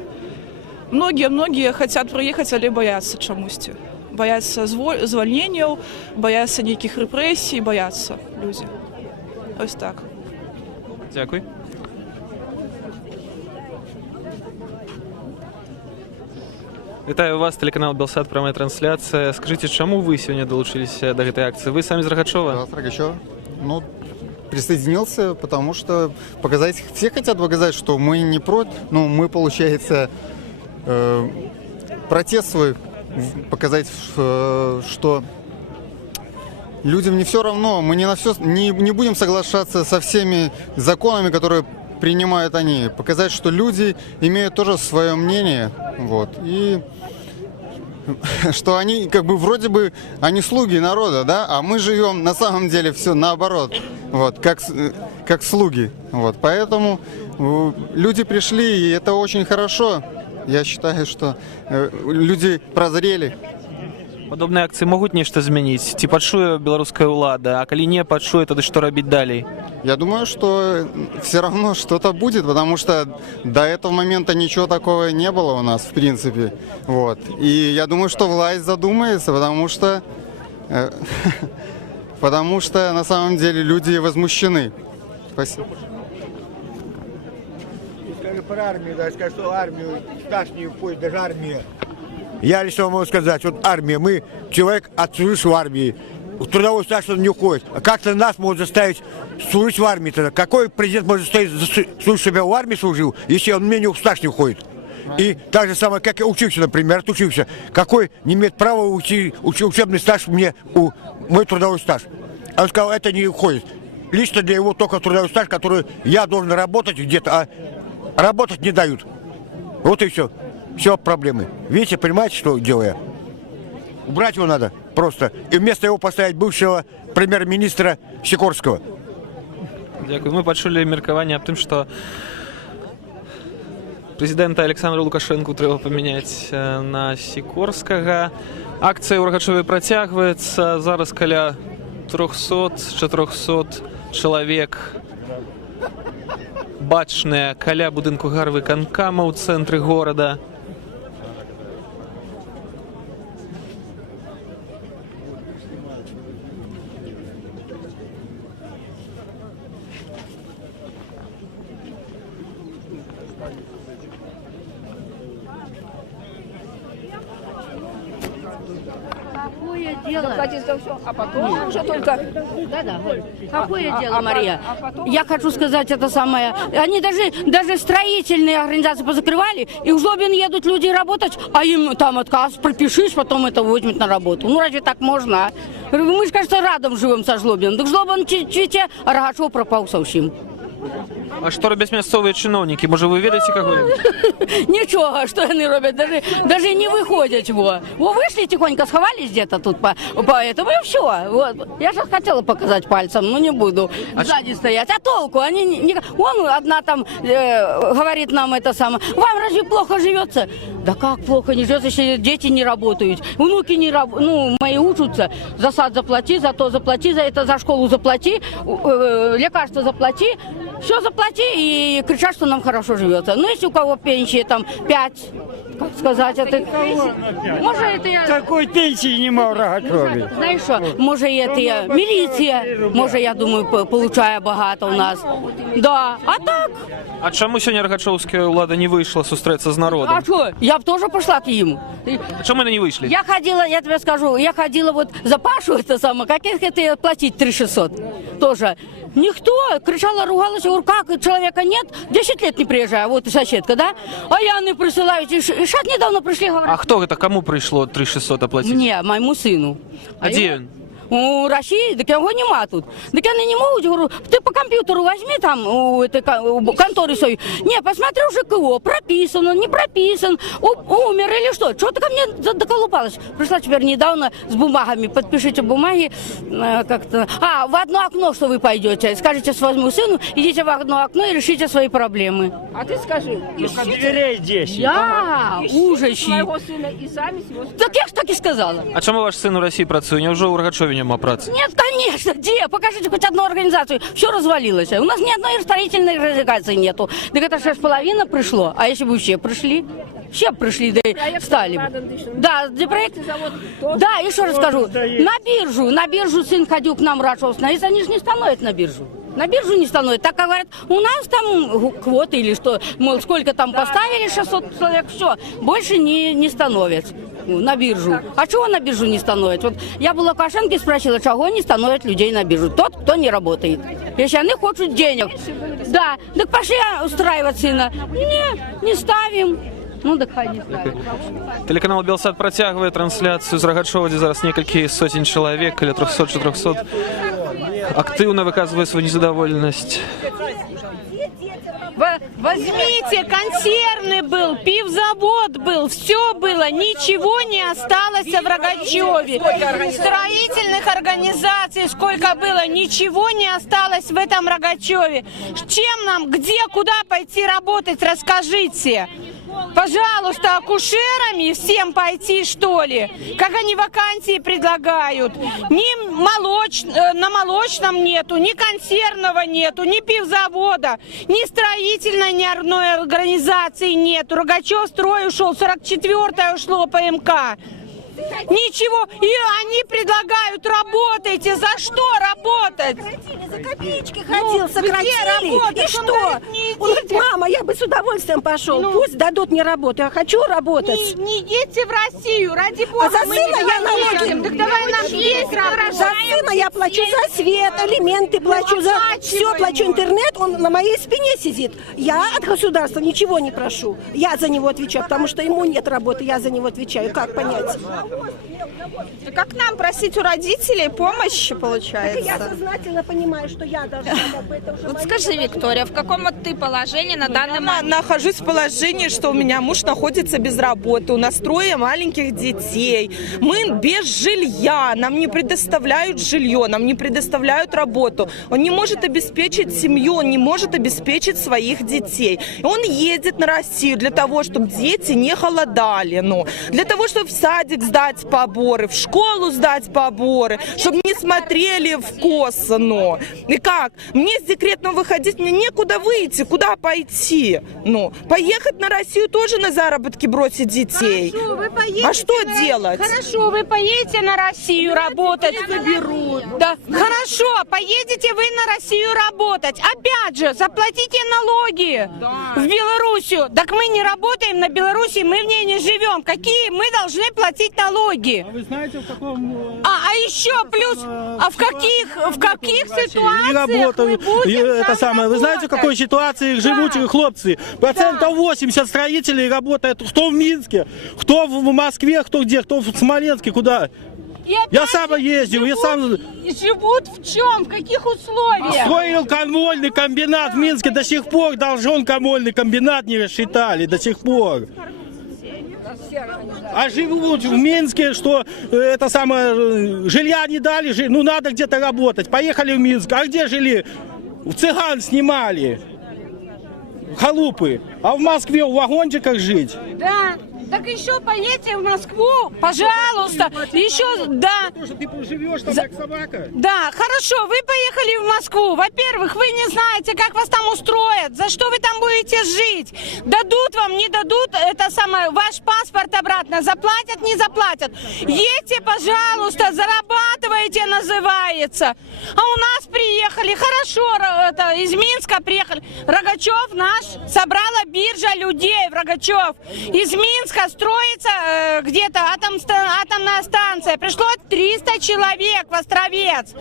Многие хотят приехать, але боятся чомусь. Боятся звольнения, боятся неких репрессий, боятся люди. Ось так. Дякую. Вітаю вас, телеканал Белсат, прямая трансляция. Скажите, чему вы сегодня долучились до этой акции? Вы сами из Рогачева? Да, с Рогачева. Ну, присоединился, потому что показать, все хотят показать, что мы не против, ну, мы, получается, протест свой показать, что людям не все равно, мы не на все, не будем соглашаться со всеми законами, которые принимают они. Показать, что люди имеют тоже свое мнение, вот, и что они, как бы, вроде бы, они слуги народа, да, а мы живем на самом деле все наоборот, вот, как слуги, вот, поэтому люди пришли, и это очень хорошо. Я считаю, что люди прозрели. Подобные акции могут нечто змяніць? Ці пачуе беларуская ўлада, а калі не пачуе, тады што рабіць далей? Я думаю, что все равно что-то будет, потому что до этого момента ничего такого не было у нас, в принципе. Вот. И я думаю, что власть задумается, потому что на самом деле люди возмущены. Спасибо. Про армию, да, скажу, что армию, сташнюю пусть, даже армия. Я лично могу сказать, вот армия, мы, человек отслужишь в армии, трудовой стаж он не уходит. А как-то нас могут заставить служить в армии тогда? Какой президент может заставить служить, чтобы я в армии служил, если он мне стаж не уходит? И так же самое, как я учился, например, отучился. Какой не имеет права учебный стаж мне, мой трудовой стаж? А он сказал, это не уходит. Лично для его только трудовой стаж, который я должен работать где-то, а работать не дают. Вот и все. Все проблемы. Видите, понимаете, что делаю я? Убрать его надо просто. И вместо его поставить бывшего премьер-министра Сикорского. Дякую. Мы пачулі меркаванне аб тым, што прэзідэнта Александра Лукашенко трэба памяняць на Сікорскага. Акцыя ў Рогачеве працягваецца. Зараз каля 300-400 чалавек бачныя каля будынку гарвыканкама ў цэнтры горада. Заплатить за все, а потом уже только... Какое дело, Мария? Я хочу сказать это самое. Они даже строительные организации позакрывали, и в Жлобин едут люди работать, а им там отказ, пропишись, потом это возьмут на работу. Ну разве так можно? А? Мы же, кажется, радом живем со Жлобином. Так Жлобин цвіце, а Рогачев пропал совсем. А што робяць мясцовыя чыноўнікі? Можа, вы ведаеце каго-небудзь? Нічого, що вони роблять, даже не виходять. Во вышли тихонько, сховались где-то тут по этому, и все. Вот. Я же хотела показать пальцем, но не буду сзади стоять. А толку? Они он одна там говорит нам это самое. Вам разве плохо живется? Да как плохо не живется, если дети не работают, внуки не работают, ну, мои учатся. За сад заплати, за то заплати, за это за школу заплати, лекарства заплати. Все заплати и кричат, что нам хорошо живется. Ну, если у кого пенсия там 5, как сказать, это... Может, это я... Такой пенсии нема в Рогачеві. Знаешь что, может, это я милиция, может, я думаю, получаю богато у нас. Да, а так... А чому сьогодні рогачовська влада не вийшла зустрітися з народом? А что, я бы тоже пошла к им. А чому вони не вийшли? Я ходила, я тебе скажу, я ходила вот за Пашу, это самое, каких это платить 3600 тоже. Никто, кричала, ругалась, я говорю, как, человека нет, 10 лет не приезжаю, вот и соседка, да? А я не присылаю, и шаг недавно пришли, говорят. А хто це, кому прийшло 3600 оплатити? Мне, моему сыну. А де він? У России, так его нема тут. Так они не могут, говорю, ты по компьютеру возьми там у этой конторы своей. Не, посмотри у ЖКО, прописан он, не прописан, умер или что. Что ты ко мне доколупалась? Пришла теперь недавно с бумагами, подпишите бумаги как-то. А, в одно окно, что вы пойдете, скажите своему сыну, идите в одно окно и решите свои проблемы. А ты скажи, Дверей 10. Я ужасі. своего сына и сами с его... Так я ж так и сказала. А чому ваш син у Росії працює? Невже у Рогачові нема праці? Нет, конечно, где? Покажите хоть одну организацию. Все развалилось. У нас ни одной строительной организации нету. Так это 6,5 пришло. А если бы все пришли? Все пришли, да и стали бы. Да, для проекта завод. Да, еще раз скажу. На биржу сын ходил к нам раньше установиться, они же не становятся на биржу. На биржу не становятся. Так как говорят, у нас там квоты или что, мол, сколько там поставили, 600 человек, все, больше не становятся на биржу. А чего на биржу не становятся? Вот я была Лукашенко и спросила, чего не становят людей на биржу? Тот, кто не работает. Если они хотят денег. Да, так пошли устраивать сына. Не ставим. Ну, так ходи ставим. Телеканал «Белсат» протягивает трансляцию з Рогачова, де зараз некалькі сотень чоловік, каля 300-400, активно выказывая свою незадоволенность. Возьмите, консервный был, пивзавод был, все было, ничего не осталось в Рогачеве. Строительных организаций сколько было, ничего не осталось в этом Рогачеве. Чем нам, где, куда пойти работать, расскажите. Пожалуйста, акушерами всем пойти, что ли? Как они вакансии предлагают? На молочном нету, ни консервного нету, ни пивзавода, ни строительной ни одной организации нету. Рогачев строй ушел, 44-е ушло по МК. Ничего, и они предлагают, работайте. За что работать? За копеечки ходил, сократили. И что? Он говорит, мама, я бы с удовольствием пошел. Пусть дадут мне работу, я хочу работать. Не едьте в Россию, ради бога. А за сына я налоги. Так давай нам есть, За сына я плачу за свет, алименты плачу, за все плачу, интернет, он на моей спине сидит. Я от государства ничего не прошу. Я за него отвечаю, потому что ему нет работы, я за него отвечаю. Как понять? Как нам просить у родителей помощи, получается? Я сознательно понимаю, что я должна об этом же. Вот скажи, Виктория, в каком вот ты положении на данный момент? Нахожусь в положении, что у меня муж находится без работы, у нас 3 маленьких детей, мы без жилья, нам не предоставляют жилье, нам не предоставляют работу, он не может обеспечить семью, он не может обеспечить своих детей. И он едет на Россию для того, чтобы дети не голодали, для того, чтобы в садик сдать поборы, в школу сдать поборы, чтобы не смотрели в косо, И как? Мне с декретного выходить, мне некуда выйти, куда пойти? Поехать на Россию тоже на заработки бросить детей. Хорошо, вы поедете а что делать? Хорошо, вы поедете на Россию работать. Заберут. Да. Хорошо, поедете вы на Россию работать. Опять же, заплатите налоги в Белоруссию. Так мы не работаем на Белоруссии, мы в ней не живем. Какие мы должны платить налоги? Вы знаете, в каком... А еще плюс, в каких ситуациях не работают. мы будем Это самое. Вы знаете, в какой ситуации живут хлопцы? 80% строителей работают. Кто в Минске, кто в Москве, кто где, кто в Смоленске, куда? Я сам ездил, я сам... Живут в чем? В каких условиях? Строил коммунальный комбинат в Минске, до сих пор должен коммунальный комбинат не рассчитали, до сих пор. А живут в Минске, что это самое, жилья не дали, надо где-то работать. Поехали в Минск, а где жили? В цыган снимали, халупы. А в Москве в вагончиках жить? Да. Так еще поедьте в Москву, пожалуйста. Еще, да. Ты живешь там как собака. Да, хорошо, вы поехали в Москву. Во-первых, вы не знаете, как вас там устроят, за что вы там будете жить. Дадут вам, не дадут, это самое, ваш паспорт обратно, заплатят, не заплатят. Едьте, пожалуйста, зарабатывайте, называется. А у нас приехали, хорошо, это, из Минска приехали. Рогачев наш, собрала биржа людей в Рогачев. Из Минска строится где-то атомная станция. Пришло 300 человек в Островец.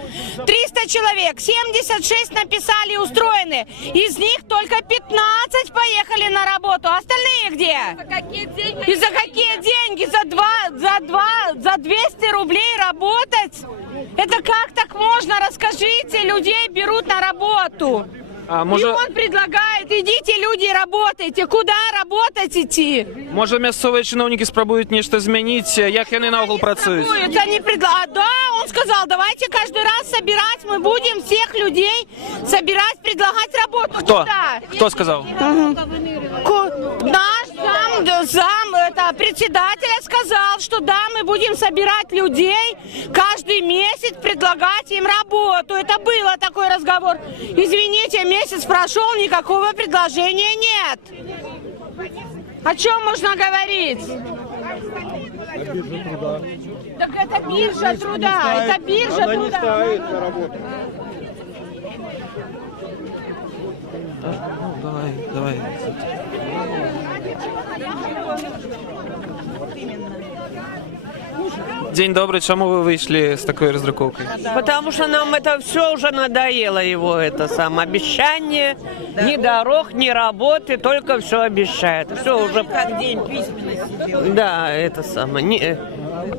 300 человек. 76 написали устроены. Из них только 15 поехали на работу. Остальные где? За какие деньги? И за какие деньги? За 200 рублей работать? Это как так можно? Расскажите, людей берут на работу. Може... И он предлагает, идите, люди, работайте. Куда работать идти? Може, місцеві чиновники спробують нечто змінити, як вони наогул працюють? Они предлагают. Да, он сказал, давайте каждый раз собирать, мы будем всех людей собирать, предлагать работу. Кто? Куда? Кто сказал? Наш зам, это председатель сказал, что да, мы будем собирать людей, каждый месяц предлагать им работу. Это было такой разговор. Извините, месяц прошел, никакого предложения нет. О чем можно говорить? Так это биржа труда, это биржа труда. Не ставит на работу. Давай. День добрый, чему вы вышли с такой раздруковкой? Потому что нам это все уже надоело, его это самое обещание. Ни дорог, ни работы, только все обещает. Все уже... Как день письменности. Да, это самое.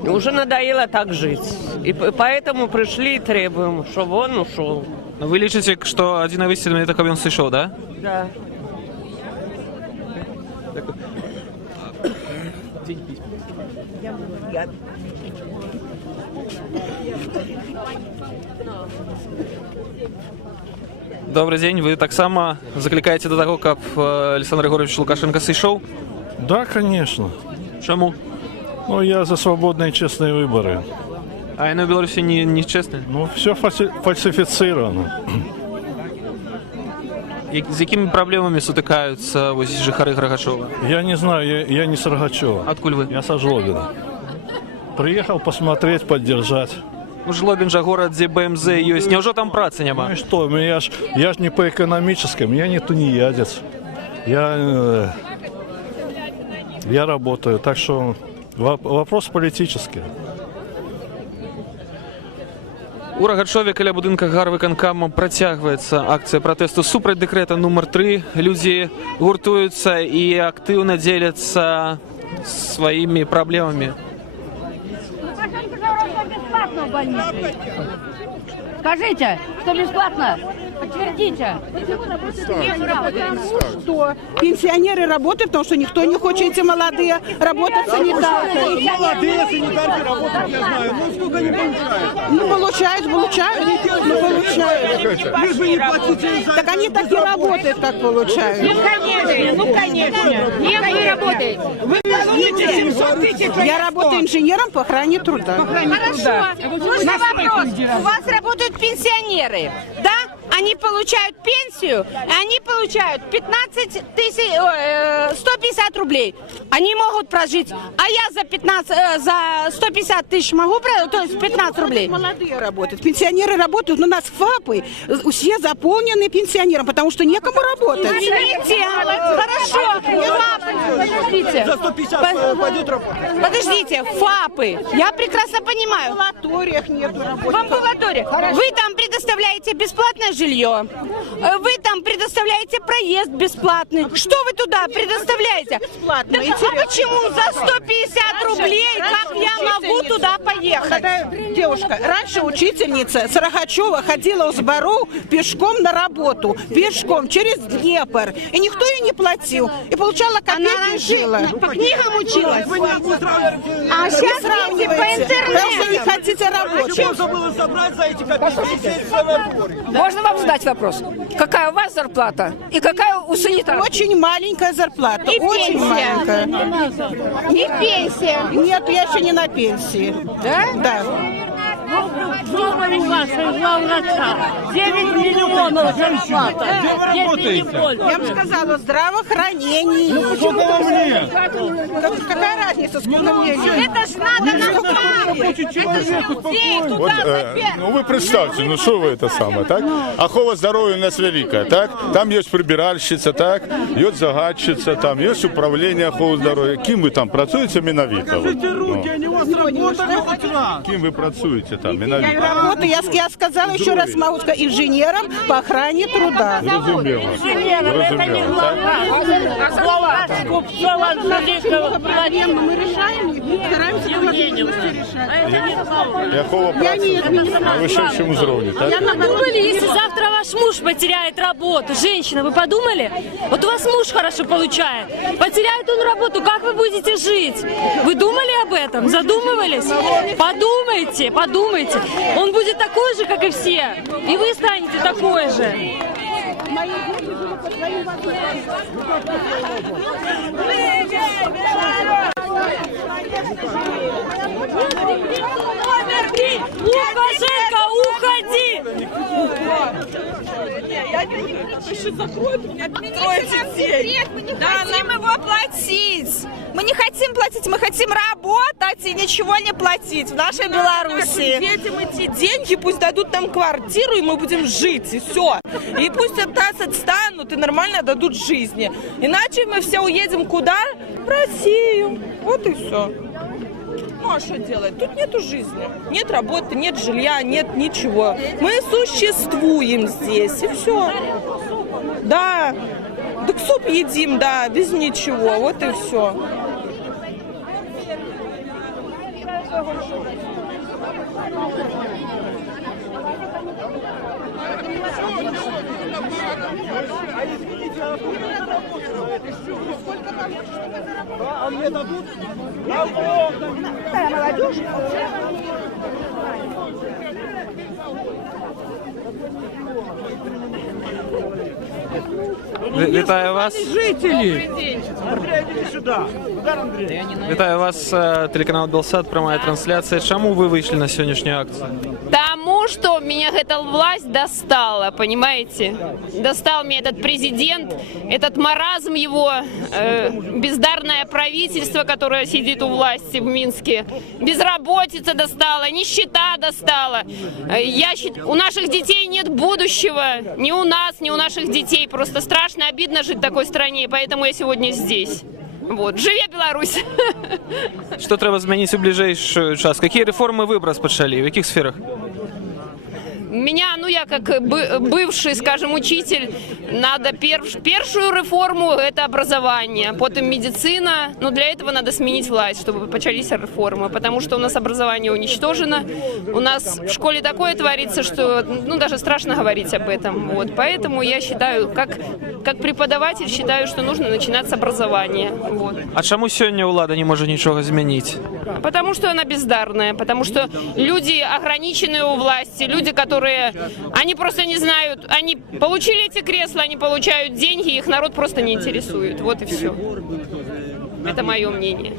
Уже надоело так жить. И поэтому пришли и требуем, чтобы он ушел. Но вы лечите, что один выстрел это он сошел, да? Да. Добрый день, вы так само закликаете до того, как Александр Григорьевич Лукашенко сошел? Да, конечно. Чему? Ну, я за свободные и честные выборы. А они в Беларуси не честные? Ну, все фальсифицировано. З якими проблемами сутыкаются ось жихары Рогачева? Я не знаю, я не с Рогачева. Откуда вы? Я со Жлобина. Приехал посмотреть, поддержать. Ну, Жлобин же город, где БМЗ есть. Неужели там працы нема? Ну и что, я ж не по экономическому, я не тунеядец. Я работаю, так что вопрос политический. У Рогачове каля будинка гарвыканкама працягваецца акцыя пратэсту супраць дэкрэта нумар 3. Людзі гуртуюцца і актыўна дзеляцца сваімі праблемамі. Скажите, что бесплатно? Подтвердите. Что? Пенсионеры работают, потому что никто не хочет, эти молодые, работать санитаркой. Молодые санитарки работают, я знаю. Ну, сколько они получают? Ну, получают. Лишь бы не платить им за... Так они так и работают, как получают. Ну, конечно. Нет, вы работаете. Вы платите 700 тысяч. Я работаю инженером по охране труда. Хорошо. Можно вопрос? У вас работают пенсионеры, да? Они получают пенсию, и они получают 150 рублей. Они могут прожить. А я за 150 тысяч могу прожить, то есть 15 рублей. Молодые работают. Пенсионеры работают. У нас ФАПы все заполнены пенсионером, потому что некому работать. Хорошо. Подождите. За 150 пойдет работать. Подождите, ФАПы. Я прекрасно понимаю. В амбулаториях нет работы. В амбулатории. Вы там предоставляете бесплатное жилье. Вы там предоставляете проезд бесплатный. Что вы туда предоставляете? Бесплатно. Так, а почему за 150 рублей, как я могу туда поехать. Девушка, раньше учительница с Рогачева ходила с Баров пешком на работу. Пешком, через Днепр. И никто ей не платил. И получала копейки и жила. По книгам училась. А сейчас сравниваете. по интернету. Потому что не хотите работать. Забыла собрать за эти копейки. Можно вам задать вопрос? Какая у вас зарплата и какая у санитаров? Очень маленькая зарплата. И очень пенсия. маленькая. И пенсия. Нет, я еще не на пенсии. Да? Да. главврача. 9 миллионов зарплата. Где вы работаете? Я вам сказала, здравоохранение. Ну почему вам нет? Какая разница, сколько мне лет? Это ж надо направить. Вот, ну вы представьте, ну что вы это самое, так? Охова здоровья у нас великая, так? Там есть прибиральщица, так? Есть загадчица, там есть управление охови здоров'я. Ким ви там працюєте міновіто? Ким ви працюєте там міновіто? Я работаю, я сказала еще раз, могу сказать, инженером по охране труда. Зрозуміло. Зрозуміло, так? Мы решаем, стараемся І охова праці на вищому рівні, так? Подумали, если завтра ваш муж потеряет работу, женщина, вы подумали? Вот у вас муж хорошо получает, потеряет он работу, как вы будете жить? Вы думали об этом? Задумывались? Подумайте, подумайте. Он будет такой же, как и все, и вы станете такой же. Лукашенко, уходи! Да, нам его платить. Мы не хотим платить, мы хотим работать и ничего не платить в нашей Беларуси. Детям эти деньги, пусть дадут нам квартиру, и мы будем жить, и все. И пусть от нас отстанут и нормально дадут жизни. Иначе мы все уедем куда? В Россию. Вот и все. Ну а что делать? Тут нету жизни. Нет работы, нет жилья, нет ничего. Мы существуем здесь, и все. Да. Так суп едим, да, без ничего. Вот и все. А мне дадут? Молодежь. Вітаю вас. Жители. Вітаю вас, телеканал Белсат, прямая трансляция. Чему вы вышли на сегодняшнюю акцию? Тому, что меня эта власть достала, понимаете? Достал меня этот президент, этот маразм его, бездарное правительство, которое сидит у власти в Минске. Безработица достала, нищета достала. У наших детей нет будущего, ни у нас, ни у наших детей. Просто страшно, обидно жить в такой стране, поэтому я сегодня здесь. Вот. Живе Беларусь! Что треба змінити у ближайший час? Какие реформы вы распочали? В каких сферах? Меня, ну я как бывший, скажем, учитель, надо первую реформу – это образование, потом медицина, но для этого надо сменить власть, чтобы начались реформы, потому что у нас образование уничтожено, у нас в школе такое творится, что ну, даже страшно говорить об этом. Вот. Поэтому я считаю, как преподаватель, считаю, что нужно начинать с образования. Вот. А чому сьогодні влада не може нічого змінити? Потому что она бездарная, потому что люди, ограниченные у власти, люди, которые, они просто не знают, они получили эти кресла, они получают деньги, их народ просто не интересует. Вот и все. Это мое мнение.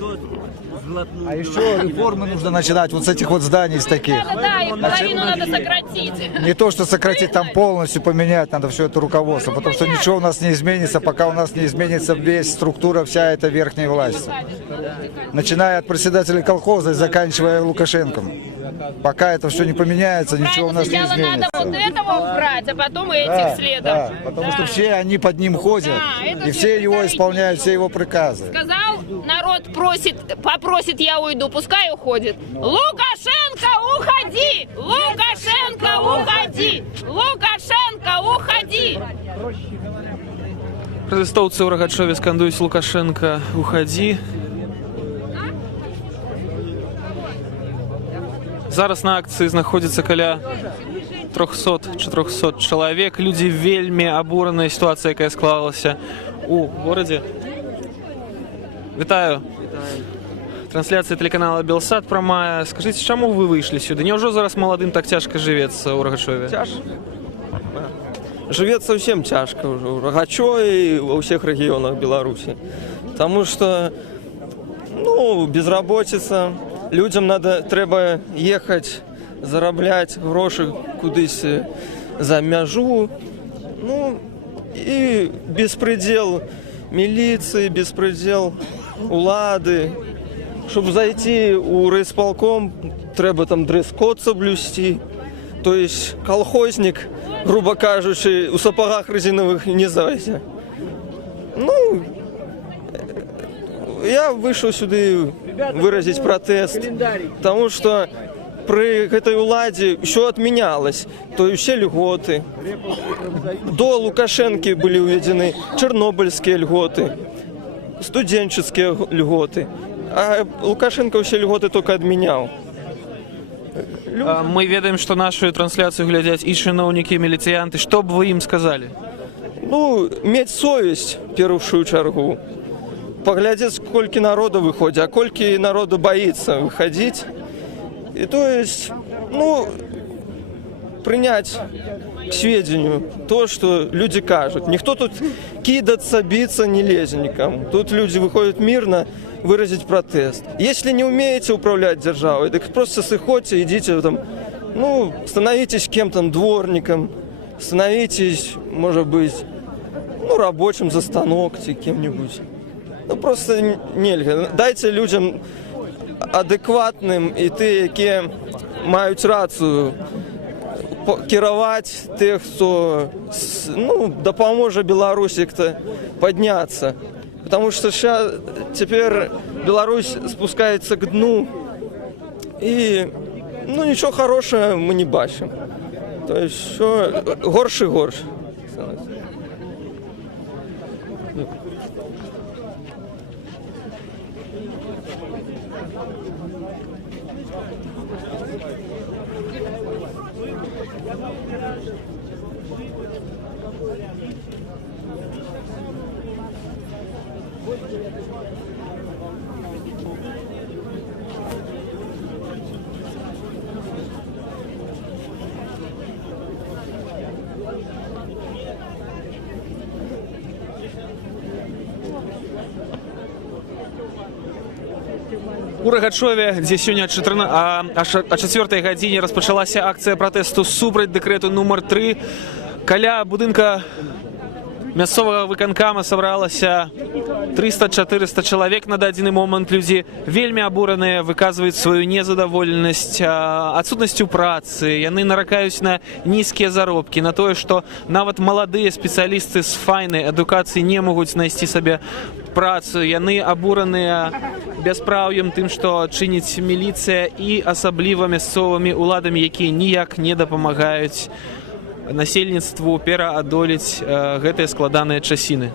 А еще реформы нужно начинать вот с этих вот зданий, с таких. Да, и половину надо сократить. Не то, что сократить, там полностью поменять надо все это руководство, потому что ничего у нас не изменится, пока у нас не изменится весь структура, вся эта верхняя власть. Начиная от председателя колхоза и заканчивая Лукашенком. Пока это все не поменяется, ничего у нас не Сначала изменится. надо вот этого убрать, а потом этих следом. Да, потому что все они под ним ходят, и все его исполняют, все его приказы. Сказал, народ попросит, я уйду, пускай уходит. Лукашенко, уходи! Лукашенко, уходи! Лукашенко, уходи! Протестовцы у Рогачеве скандують «Лукашенко, уходи». Зараз на акцыі знаходзіцца каля 300-400 чалавек. Людзі вельмі абураныя сітуацыя, якая склалася у горадзе. Вітаю. Трансляцыя тэлеканала Белсат прамая. Скажыце, чаму вы выйшлі сюды? Няўжо зараз маладым так цяжка жывецца ў Рагачове? Живется всем тяжко уже в Рогачеве и во всех регионах Беларуси. Потому что, безработица, людям треба ехать, зараблять гроши кудись за мяжу. И беспредел милиции, беспредел улады. Чтобы зайти у райисполком, треба там дресс-код соблюсти. То есть колхозник, грубо кажучи, у сапогах резиновых не зайдзе. Я вышел сюда выразить протест, потому что при этой уладе все отменялось, то есть все льготы. До Лукашенко были введены чернобыльские льготы, студенческие льготы, а Лукашенко все льготы только отменял. Мы ведаем, что нашу трансляцию глядят и чиновники, и милицианты. Что бы вы им сказали? Иметь совесть, в первую чергу. Поглядеть, сколько народу выходит, а сколько народу боится выходить. И то есть, принять к сведению то, что люди кажут. Никто тут кидаться, биться не лезет никому. Тут люди выходят мирно выразить протест. Если не умеете управлять державой, так просто сыходите, идите там, становитесь кем-то, дворником, становитесь, может быть, рабочим за станок, кем-нибудь. Просто нельзя. Дайте людям адекватным і ті, які мають рацію, керувати тих, хто допоможе Білорусі піднятися. Потому что сейчас теперь Беларусь спускается к дну, и ничего хорошего мы не бачим. То есть все горше и горше. У Рагачове, дзе сёння о 4 гадзіне распачалася акцыя пратэсту супраць дэкрэту нумар 3. Каля будынка мясцовага выканкама сабралася 300-400 чалавек на дадзены момант. Людзі вельмі абураныя, выказваюць сваю незадаволенасць адсутнасцю працы. Яны наракаюць на нізкія заробкі, на тое, што нават маладыя спецыялісты з файнай адукацыі не могуць знайсці сабе працу. Яны абураныя бяспраўем тым, што чыніць міліцыя і асабліва мясцовымі уладамі, якія ніяк не дапамагаюць насельніцтву пераадолець гэтыя складаныя часіны.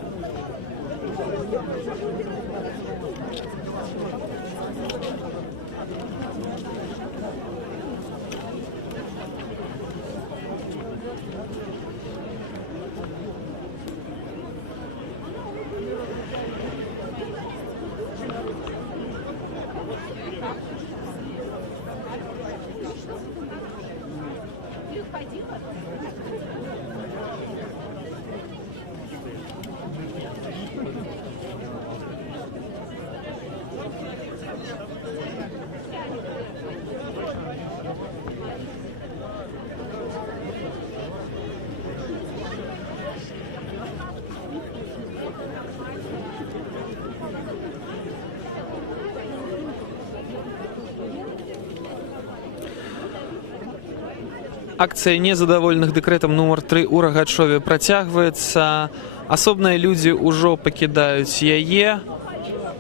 Акцыя незадаволеных дэкрэтам нумар 3 у Рагачове працягваецца. Асобныя людзі ўжо пакідаюць яе.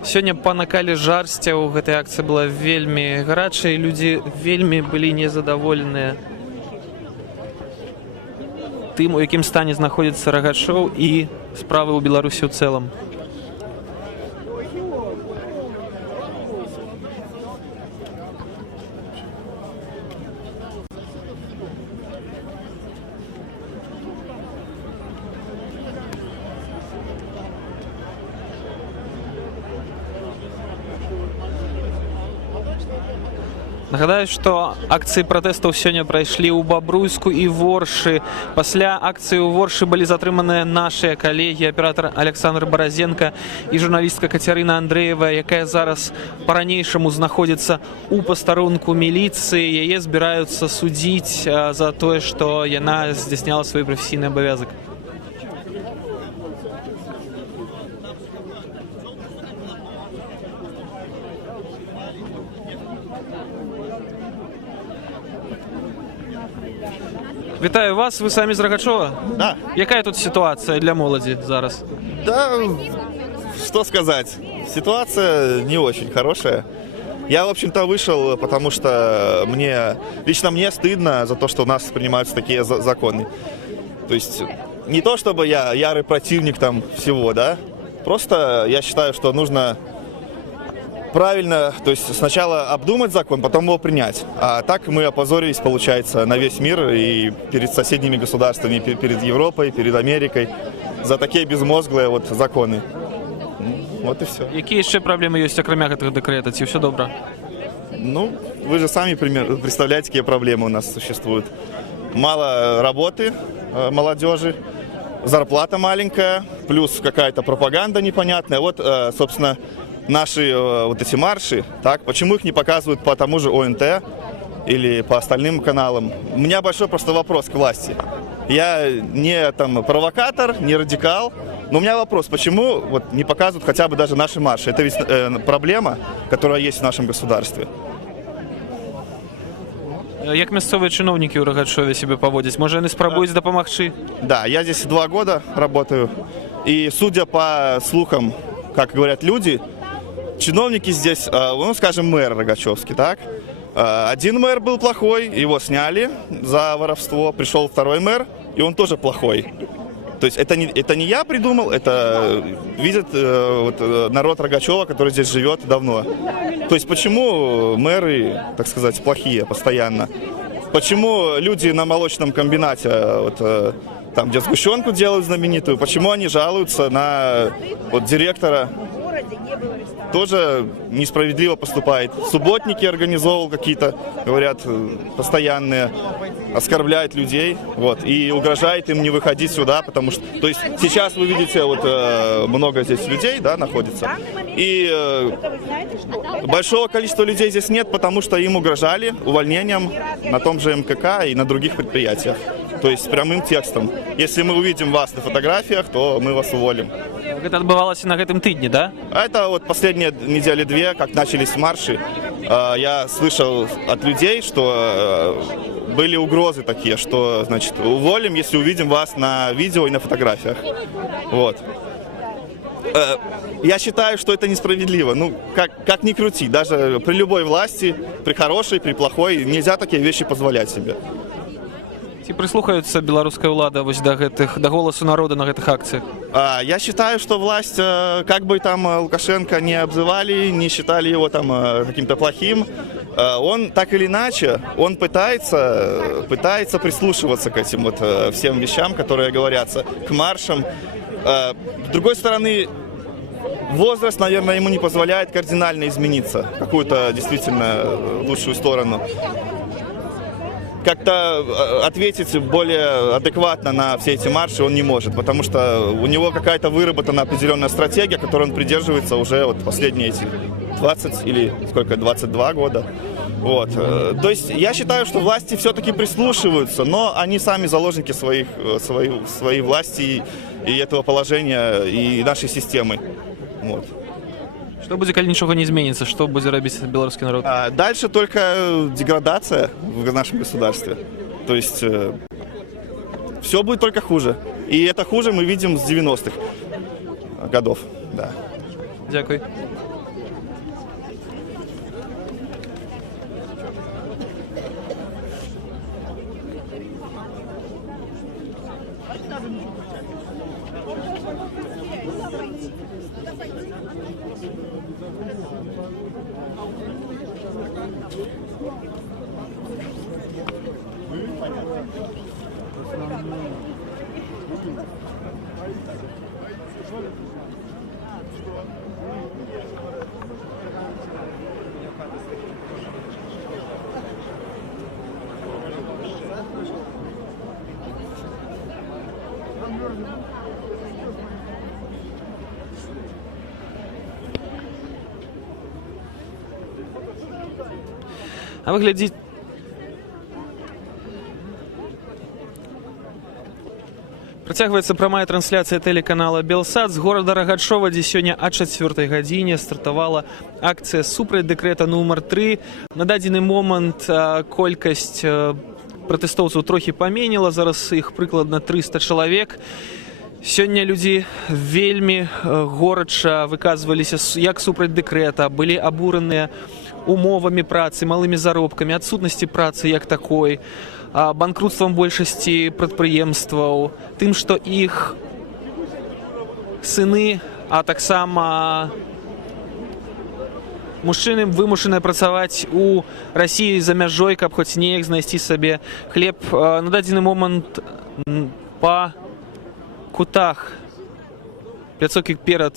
Сёння па накале жарсцяў гэтая акцыя была вельмі гарачай. Людзі вельмі былі незадаволеныя тым, у якім стане знаходзіцца Рагачоў і справы ў Беларусі ў цэлым. Нагадаю, што акцыі пратэстаў сёння прайшлі ў Бабруйску і Воршы. Пасля акцыі ў Воршы былі затрыманыя нашыя калегі, аператар Александр Баразенко і журналістка Кацярына Андрэева, якая зараз па-ранейшаму знаходзіцца ў пастарунку міліцыі. Яе збіраюцца судзіць за тое, што яна здзяйсняла свой прафесійны абавязак. Вітаю вас, вы самі з Рогачова? Да. Якая тут ситуация для молоди зараз? Да, что сказать, ситуация не очень хорошая. Я, в общем-то, вышел, потому что лично мне стыдно за то, что у нас принимаются такие законы. То есть не то, чтобы я ярый противник там всего, да, просто я считаю, что нужно правильно, то есть сначала обдумать закон, потом его принять. А так мы опозорились, получается, на весь мир и перед соседними государствами, перед Европой, перед Америкой за такие безмозглые вот законы. Вот и все. Какие еще проблемы есть, окромя гэтых декретов? Ці все добро? Ну, вы же сами представляете, какие проблемы у нас существуют. Мало работы молодежи, зарплата маленькая, плюс какая-то пропаганда непонятная. Вот, собственно, наши вот эти марши, так, почему их не показывают по тому же ОНТ или по остальным каналам? У меня большой просто вопрос к власти. Я не там провокатор, не радикал, но у меня вопрос, почему вот не показывают хотя бы даже наши марши? Это ведь проблема, которая есть в нашем государстве. Як мясцовыя чыноўнікі ў Рогачове себе поводят? Может, они спрабуюць дапамагчы? Да, я здесь 2 года работаю, и судя по слухам, как говорят люди, чиновники здесь, ну, скажем, мэр Рогачевский, так? Один мэр был плохой, его сняли за воровство, пришел второй мэр, и он тоже плохой. То есть это не я придумал, это видит вот, народ Рогачева, который здесь живет давно. То есть почему мэры, так сказать, плохие постоянно? Почему люди на молочном комбинате, вот, там, где сгущенку делают знаменитую, почему они жалуются на вот, директора? Тоже несправедливо поступает. Субботники организовывал какие-то, говорят, постоянные, оскорбляет людей, вот, и угрожает им не выходить сюда, потому что, то есть сейчас вы видите, вот, много здесь людей, да, находится, и большого количества людей здесь нет, потому что им угрожали увольнением на том же МКК и на других предприятиях. То есть прямым текстом. Если мы увидим вас на фотографиях, то мы вас уволим. Это отбывалось на этом тыдне, да? Это вот последние недели 2, как начались марши, я слышал от людей, что были угрозы такие, что, значит, уволим, если увидим вас на видео и на фотографиях. Вот. Я считаю, что это несправедливо. Ну, как ни крути, даже при любой власти, при хорошей, при плохой, нельзя такие вещи позволять себе. Ці прислухаюцца беларуская ўлада вось да голосу народа на гэтых акциях? Я считаю, что власть, как бы там Лукашенко не обзывали, не считали его там каким-то плохим, он так или иначе, он пытается прислушиваться к этим вот всем вещам, которые говорятся, к маршам. С другой стороны, возраст, наверное, ему не позволяет кардинально измениться в какую-то действительно лучшую сторону. Как-то ответить более адекватно на все эти марши он не может, потому что у него какая-то выработана определенная стратегия, которой он придерживается уже вот последние эти 20 или сколько, 22 года. Вот. То есть я считаю, что власти все-таки прислушиваются, но они сами заложники своей власти и этого положения, и нашей системы. Вот. Что будет, калі ничего не изменится? Что будет робить белорусский народ? Дальше только деградация в нашем государстве. То есть все будет только хуже. И это хуже мы видим с 90-х годов. Да. Дякую. А вы глядите... Працягваецца прамая трансляцыя тэлеканала Белсат з горада Рагачова, дзе сёння о 4 гадзіне стартавала акцыя супраць дэкрэта нумар 3. На дадзены момант колькасць пратэстоўцаў трохі паменела, зараз іх прыкладна 300 чалавек. Сёння людзі вельмі горача выказваліся як супраць дэкрэта, былі абураныя умовамі працы, малымі заробкамі, адсутнасці працы як такой, банкрутствам большасці прадпрыемстваў, тым, што іх сыны, а таксама мужчыны вымушаныя працаваць у Расіі за мяжой, каб хоць неяк знайсці сабе хлеб. На дадзены момант па кутах пляцоўкі перад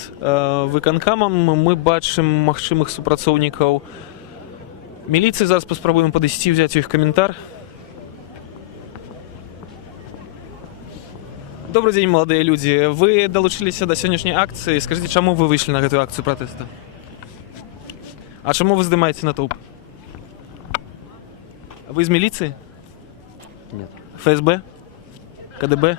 выканкамам мы бачым магчымых супрацоўнікаў міліцыі. Зараз паспрабуем падысці, взяць у іх каментар. Добрый день, молодые люди. Вы долучились до сегодняшней акции. Скажите, чему вы вышли на эту акцию протеста? А чему вы здымаете натовп? Вы из милиции? Нет. ФСБ? КДБ?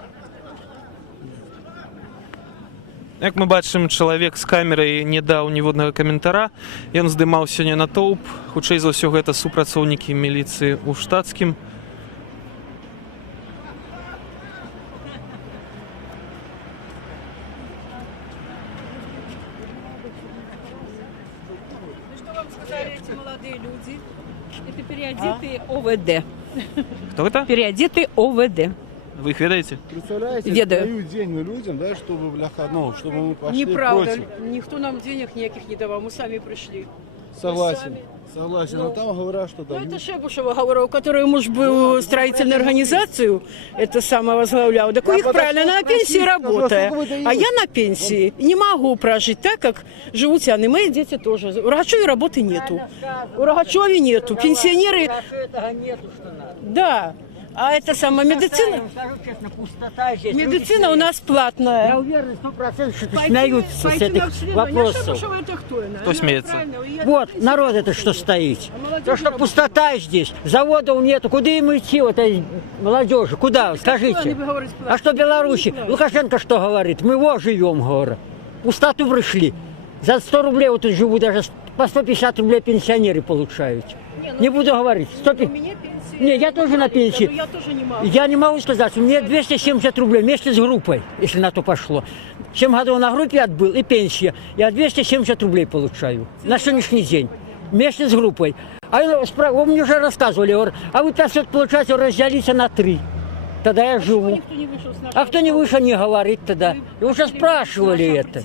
Як мы бачым, чалавек з камерай не даў ніводнага каментара. Ён здымаў сёння натоўп. Хутчэй за ўсё гэта супрацоўнікі міліцыі ў штатскім. Эти молодые люди, это переодетые ОВД. Кто это? Переодетые ОВД. Вы их ведаете? Представляете, Ведаю. дают деньги людям, да, чтобы, бляха, ну, чтобы мы пошли Неправда. против. Никто нам денег никаких не давал, мы сами пришли. Согласен. Согласен. Ну, Но там говорят, что Ну, дают. это Шебушева говорила, у которой муж был строительную организацию, это самое возглавлял. Так у них правильно, она на пенсии работает. А я на пенсии не могу прожить так, как живут они. Мои дети тоже. У Рогачеве работы нету. У Рогачеве нету. Пенсионеры... Да. А это самая медицина... Медицина у нас платная. Я уверен, 100% что смеются с этих вопросов. Кто смеется? Вот, народ это что стоит. То, что пустота здесь, заводов нету. Куда им идти, вот этой молодежи? Куда? Скажите. А что Беларуси? Лукашенко что говорит? Мы его живем, говорит. Пустоту пришли. За 100 рублей вот тут живу, даже по 150 рублей пенсионеры получают. Не буду говорить. 150... Не, я тоже на пенсии. Я тоже не могу. Я не могу сказать, у меня 270 рублей вместе с группой, если на то пошло. 7 годов на группе отбыл и пенсия. Я 270 рублей получаю на сегодняшний день вместе с группой. А вы мне уже рассказывали, говорят, а вы 500 получаете, разделите на 3. Тогда я живу. А кто не вышел, не говорит тогда. И уже спрашивали это.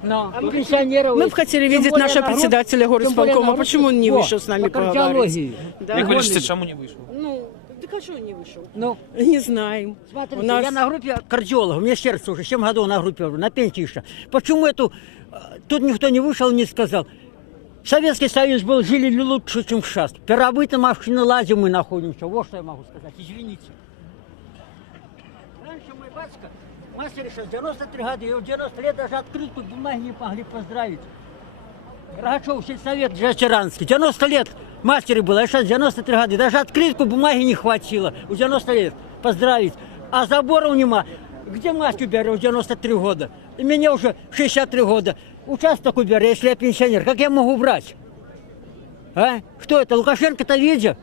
Но пенсионеров... Мы бы хотели видеть нашего председателя горисполкома. Почему он не вышел с нами поговорить? Как вы решите, чему не вышел? Ну, так а что он не вышел? Ну, не знаем. Смотрите, я на группе кардиолог, у меня сердце уже 7 годов на группе, на пенсии еще. Почему эту... Тут никто не вышел, не сказал. Советский Союз был, жили лучше, чем сейчас. Первобытно машины лазим мы находимся. Вот что я могу сказать, извините. Раньше мой батюшка, мастер еще 93 года, и в 90 лет даже открытку бумаги не могли поздравить. Рогачев, сельсовет Ветеранский, 90 лет мастере было, а сейчас 93 года, даже открытку бумаги не хватило, у 90 лет поздравить. А заборов нема. Где мастер уберет в 93 года? И мне уже 63 года. Участок уберет, если я пенсионер. Как я могу брать? А? Что это? Лукашенко-то видел?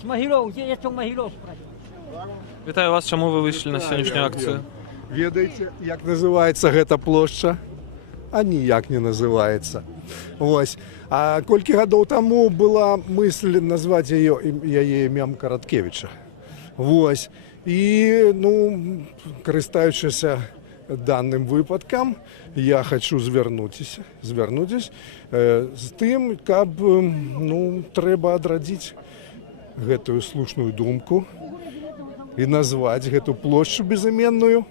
С Могилёва, где я у Могилёва спросил? Вітаю вас, чому ви вийшли на сьогоднішню акцію? Ведаеце, як называецца гэта плошча? А ніяк не называецца. Вось. А колькі гадоў таму была мысль назваць яе імем Караткевіча. Вось. І, ну, карыстаючыся данным выпадкам, я хочу звярнуць з тым, каб, ну, трэба адрадзіць гэтую слушную думку і назваць гэту плошчу безыменную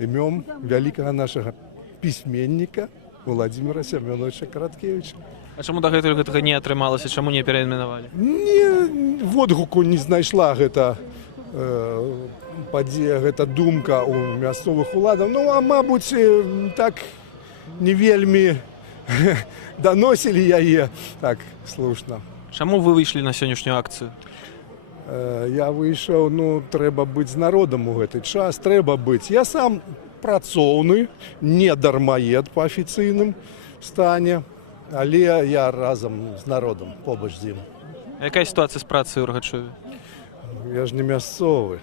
імём вялікага нашага пісьменніка Владимира Семеновича Караткевича. А чому дагэтуль гэтага не атрымалася, чаму не перайменавалі? Не, водгуку не знайшла гэта падзея, гэта думка ў мясцовых уладаў. Ну, а мабуць, так не вельмі даносілі яе, так, слушна. Чаму вы выйшлі на сённяшнюю акцыю? Я выйшаў, ну, трэба быць з народам у гэты час, трэба быць. Я сам працоўны, не дармаед па афіцыйным стане, але я разам з народам побач з ім. Якая сітуацыя з працай у Рагачове? Я ж не мясцовы.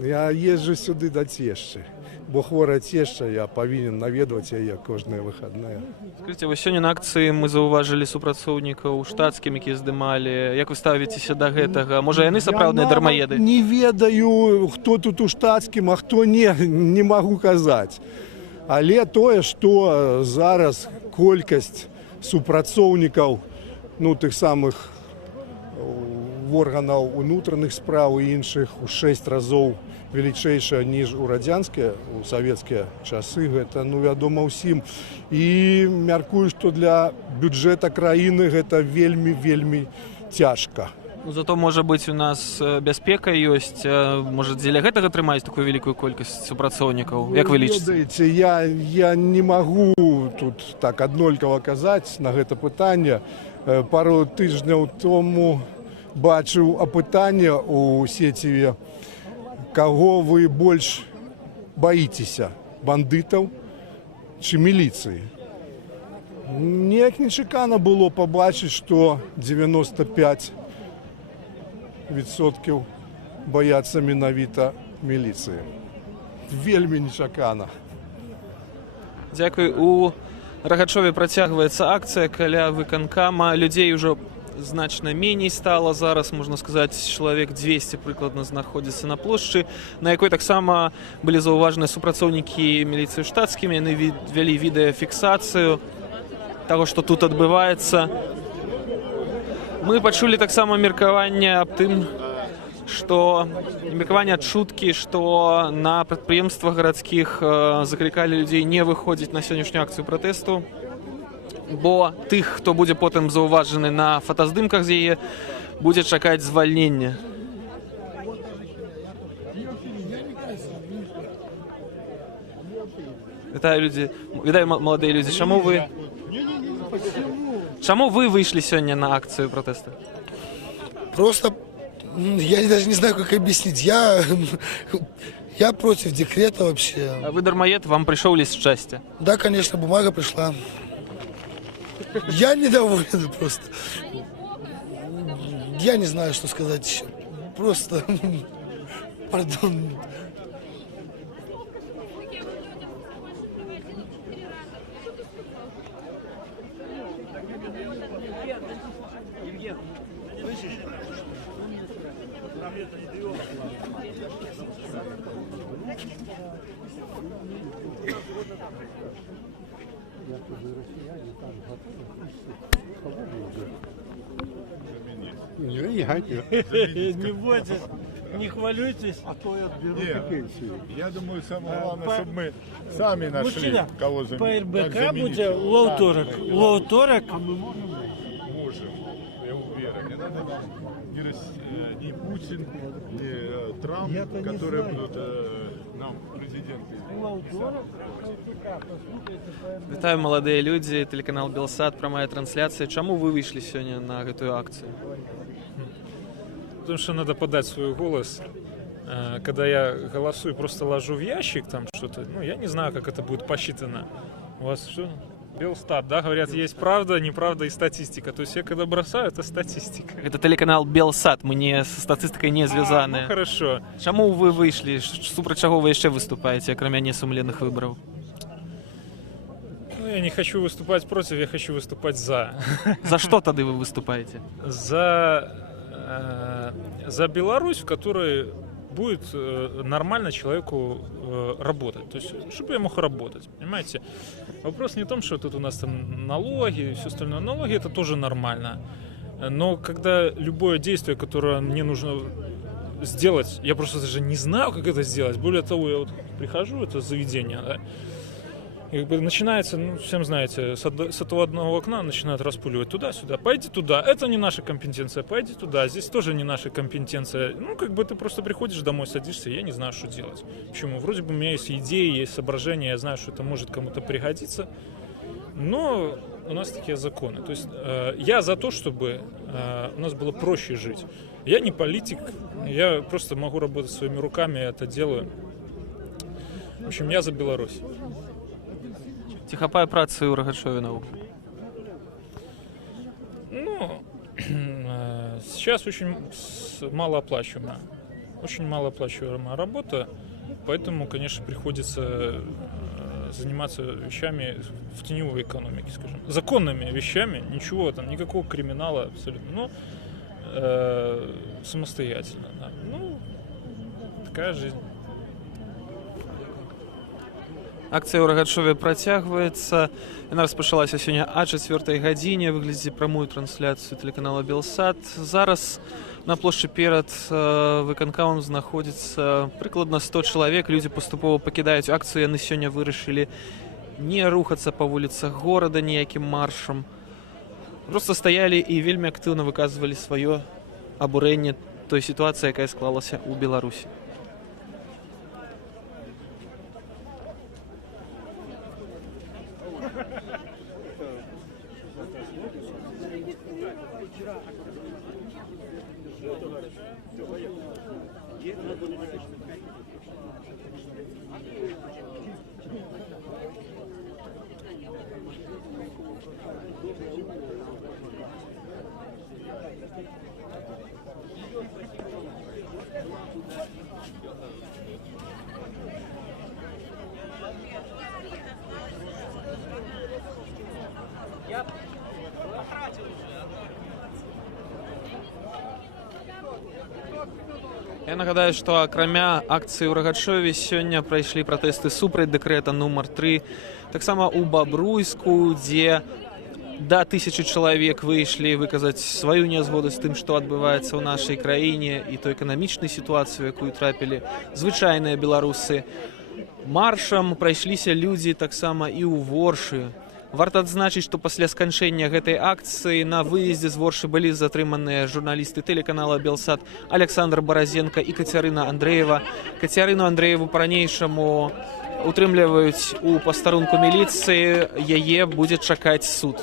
Я езджу сюды да цешчы. Бо хворая цешча, я павінен наведваць яе кожныя выхадныя. Скажыце, вось сёння на акцыі мы заўважылі супрацоўнікаў штатскім, якія здымалі. Як вы ставіцеся да гэтага? Можа, яны сапраўдныя дармаеды? Не ведаю, хто тут у штатскім, а хто не магу казаць. Але тое, што зараз колькасць супрацоўнікаў, ну, тых самых органаў унутраных спраў і іншых у 6 разоў велічэйшая, ніж у радзянскія, у савецкія часы, гэта, ну, вядома ўсім. І мяркую, што для бюджэта краіны гэта вельмі цяжка. Ну, зато, можа быць, у нас бяспека ёсць. Можа, дзеля гэтага трымаць такую вялікую колькасць супрацоўнікаў? Як вы лічыце? Я не магу тут так аднолькава казаць на гэта пытанне. Пару тыжняў тому бачыў апытанне ў сеціве, каго вы больш баіцеся, бандытаў ці міліцыі. Неяк нечакана было пабачыць, што 95% баяцца менавіта міліцыі. Вельмі нечакана. Дзякуй. У Рагачове працягваецца акцыя каля выканкама. Людзей ужо значна меней стала. Зараз, можна сказаць, чалавек 200 прыкладна знаходзіцца на плошчы, на якой таксама былі заўважаны супрацоўнікі міліцыі штатскімі. Яны вялі відэафіксацыю таго, што тут адбываецца. Мы пачулі таксама меркаванне аб тым, што меркаванне чуткі, што на прадпрыемствах гарадскіх заклікалі людзей не выходзіць на сённяшнюю акцыю пратэсту, бо тых, хто будзе потым заўважаны на фотаздымках з яе, будзе чакаць звальнення. Вітаю, маладыя людзі. Чаму вы выйшлі сёння на акцыю пратэсту? Просто я даже не знаю, как объяснить. Я против декрета вообще. А вы дармоед, вам пришел лист счастья? Да, конечно, бумага пришла. Я недоволен просто. Я не знаю, что сказать еще. Просто, пардон. Не бойтесь, не хвалюйтесь. А то я отберу пенсию. Я думаю, самое главное, чтобы мы сами нашли, кого заменить. По РБК буде у вівторок. А мы можем, я уверен. Не надо нам ни Путин, ни Трамп, которые будут нам президенты. Вітаю, маладыя людзі, тэлеканал Белсат, прамая трансляцыя. Чаму вы выйшлі сёння на гэтую акцию? Потому что надо подать свой голос. Когда я голосую, просто ложу в ящик там что-то. Ну, я не знаю, как это будет посчитано. У вас что? Белстат, да? Говорят, есть правда, неправда и статистика. То есть я когда бросаю, это статистика. Это телеканал Белсат, мы не со статистикой не звязаны. Ну, хорошо. Чаму вы выйшлі? Супраць чаго вы яшчэ выступаеце, акрамя несумленных выбораў? Ну, я не хочу выступать против, я хочу выступать за. За что тогда вы выступаете? За Беларусь, в которой будет нормально человеку работать. То есть, чтобы я мог работать, понимаете? Вопрос не в том, что тут у нас там налоги и все остальное. Налоги — это тоже нормально. Но когда любое действие, которое мне нужно сделать, я просто даже не знаю, как это сделать. Более того, я вот прихожу в это заведение, да, и как бы начинается, ну, всем знаете, с этого одного окна начинают распуливать туда-сюда. Пойди туда, это не наша компетенция, пойди туда, здесь тоже не наша компетенция. Ну, как бы ты просто приходишь домой, садишься, и я не знаю, что делать. Почему? Вроде бы у меня есть идеи, есть соображения, я знаю, что это может кому-то пригодиться, но у нас такие законы. То есть я за то, чтобы у нас было проще жить. Я не политик, я просто могу работать своими руками, я это делаю. В общем, я за Беларусь. Ці хапае працы ў Рагачове навуку? Ну, сейчас очень малооплачиваемая. Очень малооплачиваемая работа, поэтому, конечно, приходится заниматься вещами в теневой экономике, скажем. Законными вещами, ничего там, никакого криминала абсолютно. Но самостоятельно. Да. Ну, такая жизнь. Акцыя ў Рагачове працягваецца. Яна распачалася сёння о 4 гадзіне. Вы глядзіце прамую трансляцыю тэлеканала Белсат. Зараз на плошчы перад выканкамам знаходзіцца прыкладна 100 чалавек. Людзі паступова пакідаюць акцыю. Яны сёння вырашылі не рухацца па вуліцах горада ніякім маршам. Просто стаялі і вельмі актыўна выказвалі сваё абурэнне той сітуацыі, якая склалася ў Беларусі. Я нагадаю, што акрамя акцыі ў Рагачове сёння прайшлі пратэсты супраць дэкрэта нумар 3. Таксама ў Бабруйску, дзе да 1000 чалавек выйшлі выказаць сваю нязгоду з тым, што адбываецца ў нашай краіне і той эканамічнай сітуацыі, якую трапілі звычайныя беларусы. Маршам прайшліся людзі таксама і ў Воршы. Варта адзначыць, што пасля сканчэння гэтай акцыі на выездзе з Воршы былі затрыманыя журналісты тэлеканала Белсат Александр Баразенко і Кацярына Андрэева. Кацярыну Андрэеву па-ранейшаму утрымліваюць у пастарунку міліцыі, яе будзе чакаць суд.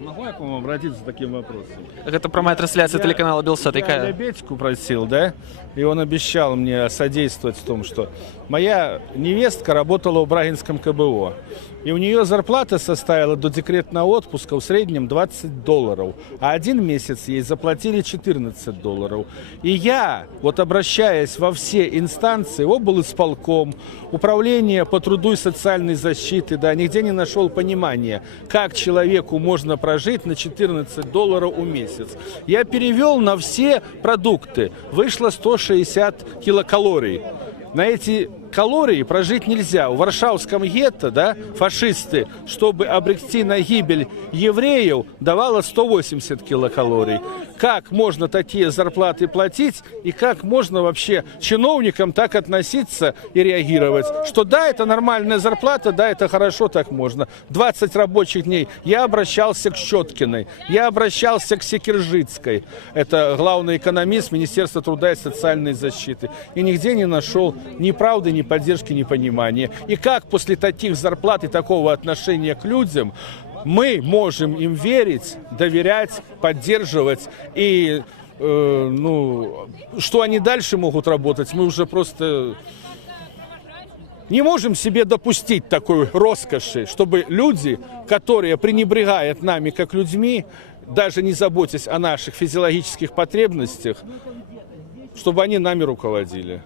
Могу я к вам обратиться с таким вопросом? Это прямая трансляция телеканала Белсат. Я Лебедьку просил, да? И он обещал мне содействовать в том, что моя невестка работала в Брагинском КБО. И у нее зарплата составила до декретного отпуска в среднем $20. А 1 месяц ей заплатили $14. И я, вот обращаясь во все инстанции, облисполком, управление по труду и социальной защиты, да, нигде не нашел понимания, как человеку можно прожить на $14 в месяц. Я перевел на все продукты. Вышло 160 килокалорий. На эти калории прожить нельзя. В Варшавском гетто, да, фашисты, чтобы обректи на гибель евреев, давало 180 килокалорий. Как можно такие зарплаты платить и как можно вообще чиновникам так относиться и реагировать? Что да, это нормальная зарплата, да, это хорошо, так можно. 20 рабочих дней. Я обращался к Щеткиной, я обращался к Секиржицкой. Это главный экономист Министерства труда и социальной защиты. И нигде не нашел ни правды, ни поддержки, ни понимания. И как после таких зарплат и такого отношения к людям мы можем им верить, доверять, поддерживать и что они дальше могут работать, мы уже просто не можем себе допустить такой роскоши, чтобы люди, которые пренебрегают нами как людьми, даже не заботясь о наших физиологических потребностях, чтобы они нами руководили.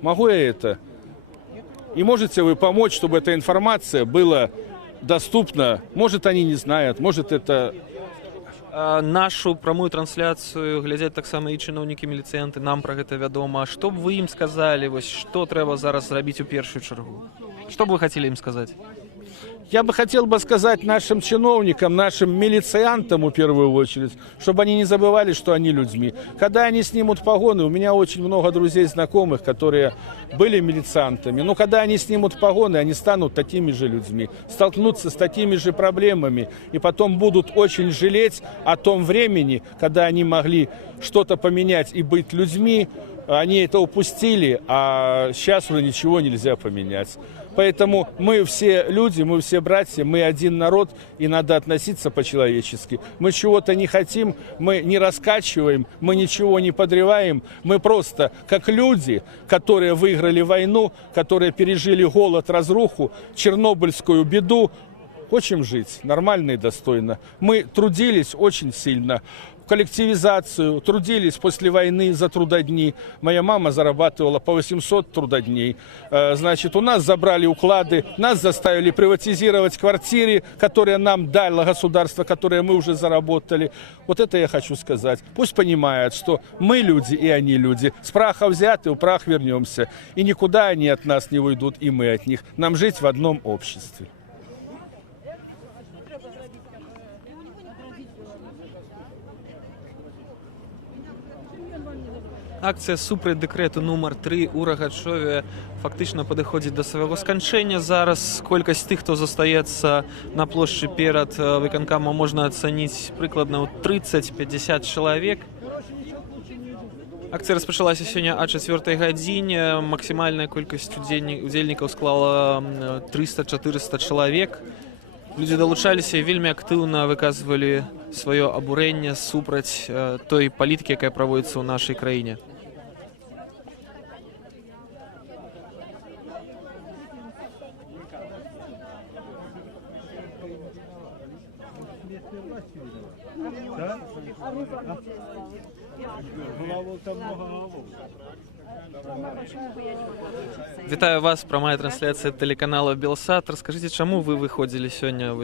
Могу я это? И можете вы помочь, чтобы эта информация была доступна? Может, они не знают, может, это... Нашу прамую трансляцыю глядзяць таксама і чыноўнікі міліцыянты, нам пра гэта вядома. Што б вы ім сказалі, вось што трэба зараз зрабіць у першую чаргу? Што б вы хацелі ім сказаць? Я бы хотел бы сказать нашим чиновникам, нашим милициантам в первую очередь, чтобы они не забывали, что они людьми. Когда они снимут погоны, у меня очень много друзей, знакомых, которые были милициантами, но когда они снимут погоны, они станут такими же людьми, столкнутся с такими же проблемами и потом будут очень жалеть о том времени, когда они могли что-то поменять и быть людьми. Они это упустили, а сейчас уже ничего нельзя поменять. Поэтому мы все люди, мы все братья, мы один народ, и надо относиться по-человечески. Мы чего-то не хотим, мы не раскачиваем, мы ничего не подрываем. Мы просто, как люди, которые выиграли войну, которые пережили голод, разруху, чернобыльскую беду, хотим жить нормально и достойно. Мы трудились очень сильно. Коллективизацию, трудились после войны за трудодни. Моя мама зарабатывала по 800 трудодней. Значит, у нас забрали уклады, нас заставили приватизировать квартиры, которые нам дало государство, которые мы уже заработали. Вот это я хочу сказать. Пусть понимают, что мы люди и они люди. С праха взяты, в прах вернемся. И никуда они от нас не уйдут, и мы от них. Нам жить в одном обществе. Акція супраць дэкрэту нумар 3 ў Рагачове фактычна падыходзіць да свайго сканчэння. Зараз колькасць тых, хто застаецца на плошчы перад выканкамам, можна ацаніць прыкладна ў 30-50 чалавек. Акцыя распачалася сёння о 4 гадзіне. Максімальная колькасць удзельнікаў склала 300-400 чалавек. Людзі далучаліся і вельмі актыўна выказвалі сваё абурэнне супраць той палітыкі, якая праводзіцца ў нашай краіне. Вітаю вас, прамая трансляцыя тэлеканала Белсат. Расскажите, чему вы выходили сегодня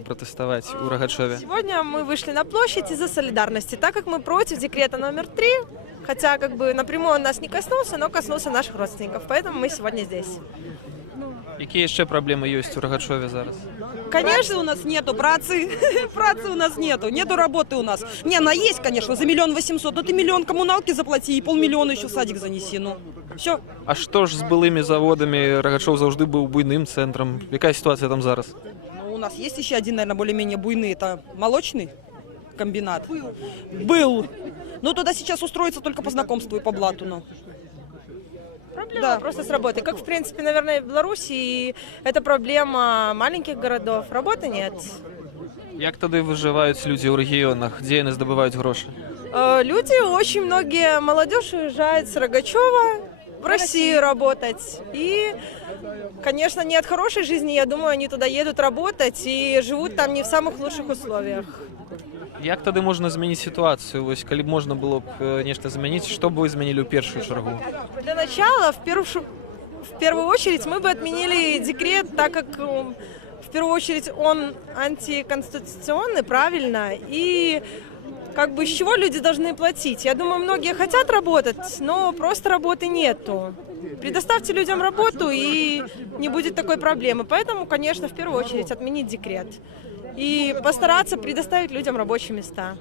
протестовать у Рогачеве? Сегодня мы вышли на площадь из-за солидарности, так как мы против декрета номер 3, хотя как бы напрямую он нас не коснулся, но коснулся наших родственников, поэтому мы сегодня здесь. Какие еще проблемы есть у Рогачеве зараз? Конечно, у нас нету працы, працы у нас нету работы у нас. Не, она есть, конечно, за 1 800 000, но ты 1 000 000 коммуналки заплати и 500 000 еще в садик занеси, ну, все. А что ж с былыми заводами? Рогачев завжди был буйным центром. Какая ситуация там зараз? Ну, у нас есть еще один, наверное, более-менее буйный, это молочный комбинат. Был. Но туда сейчас устроиться только по знакомству и по блату, ну. Проблема просто с работой. Как, в принципе, наверное, в Беларуси, и это проблема маленьких городов. Работы нет. Як тогда выживают люди в регионах? Где они добывают гроши? Люди, очень многие, молодежь уезжает с Рогачева в Россию работать. И, конечно, не от хорошей жизни, я думаю, они туда едут работать и живут там не в самых лучших условиях. Як тады можна змяніць сітуацыю? Вось калі б можна было б нешта змяніць, што бы вы змянілі ў першую чаргу? Для начала, в первую очередь, мы бы отменили декрет, так как в первую очередь он антиконституционный, правильно, и как бы с чего люди должны платить? Я думаю, многие хотят работать, но просто работы нету. Предоставьте людям работу, и не будет такой проблемы. Поэтому, конечно, в первую очередь отменить декрет. И постараться предоставить людям рабочие места.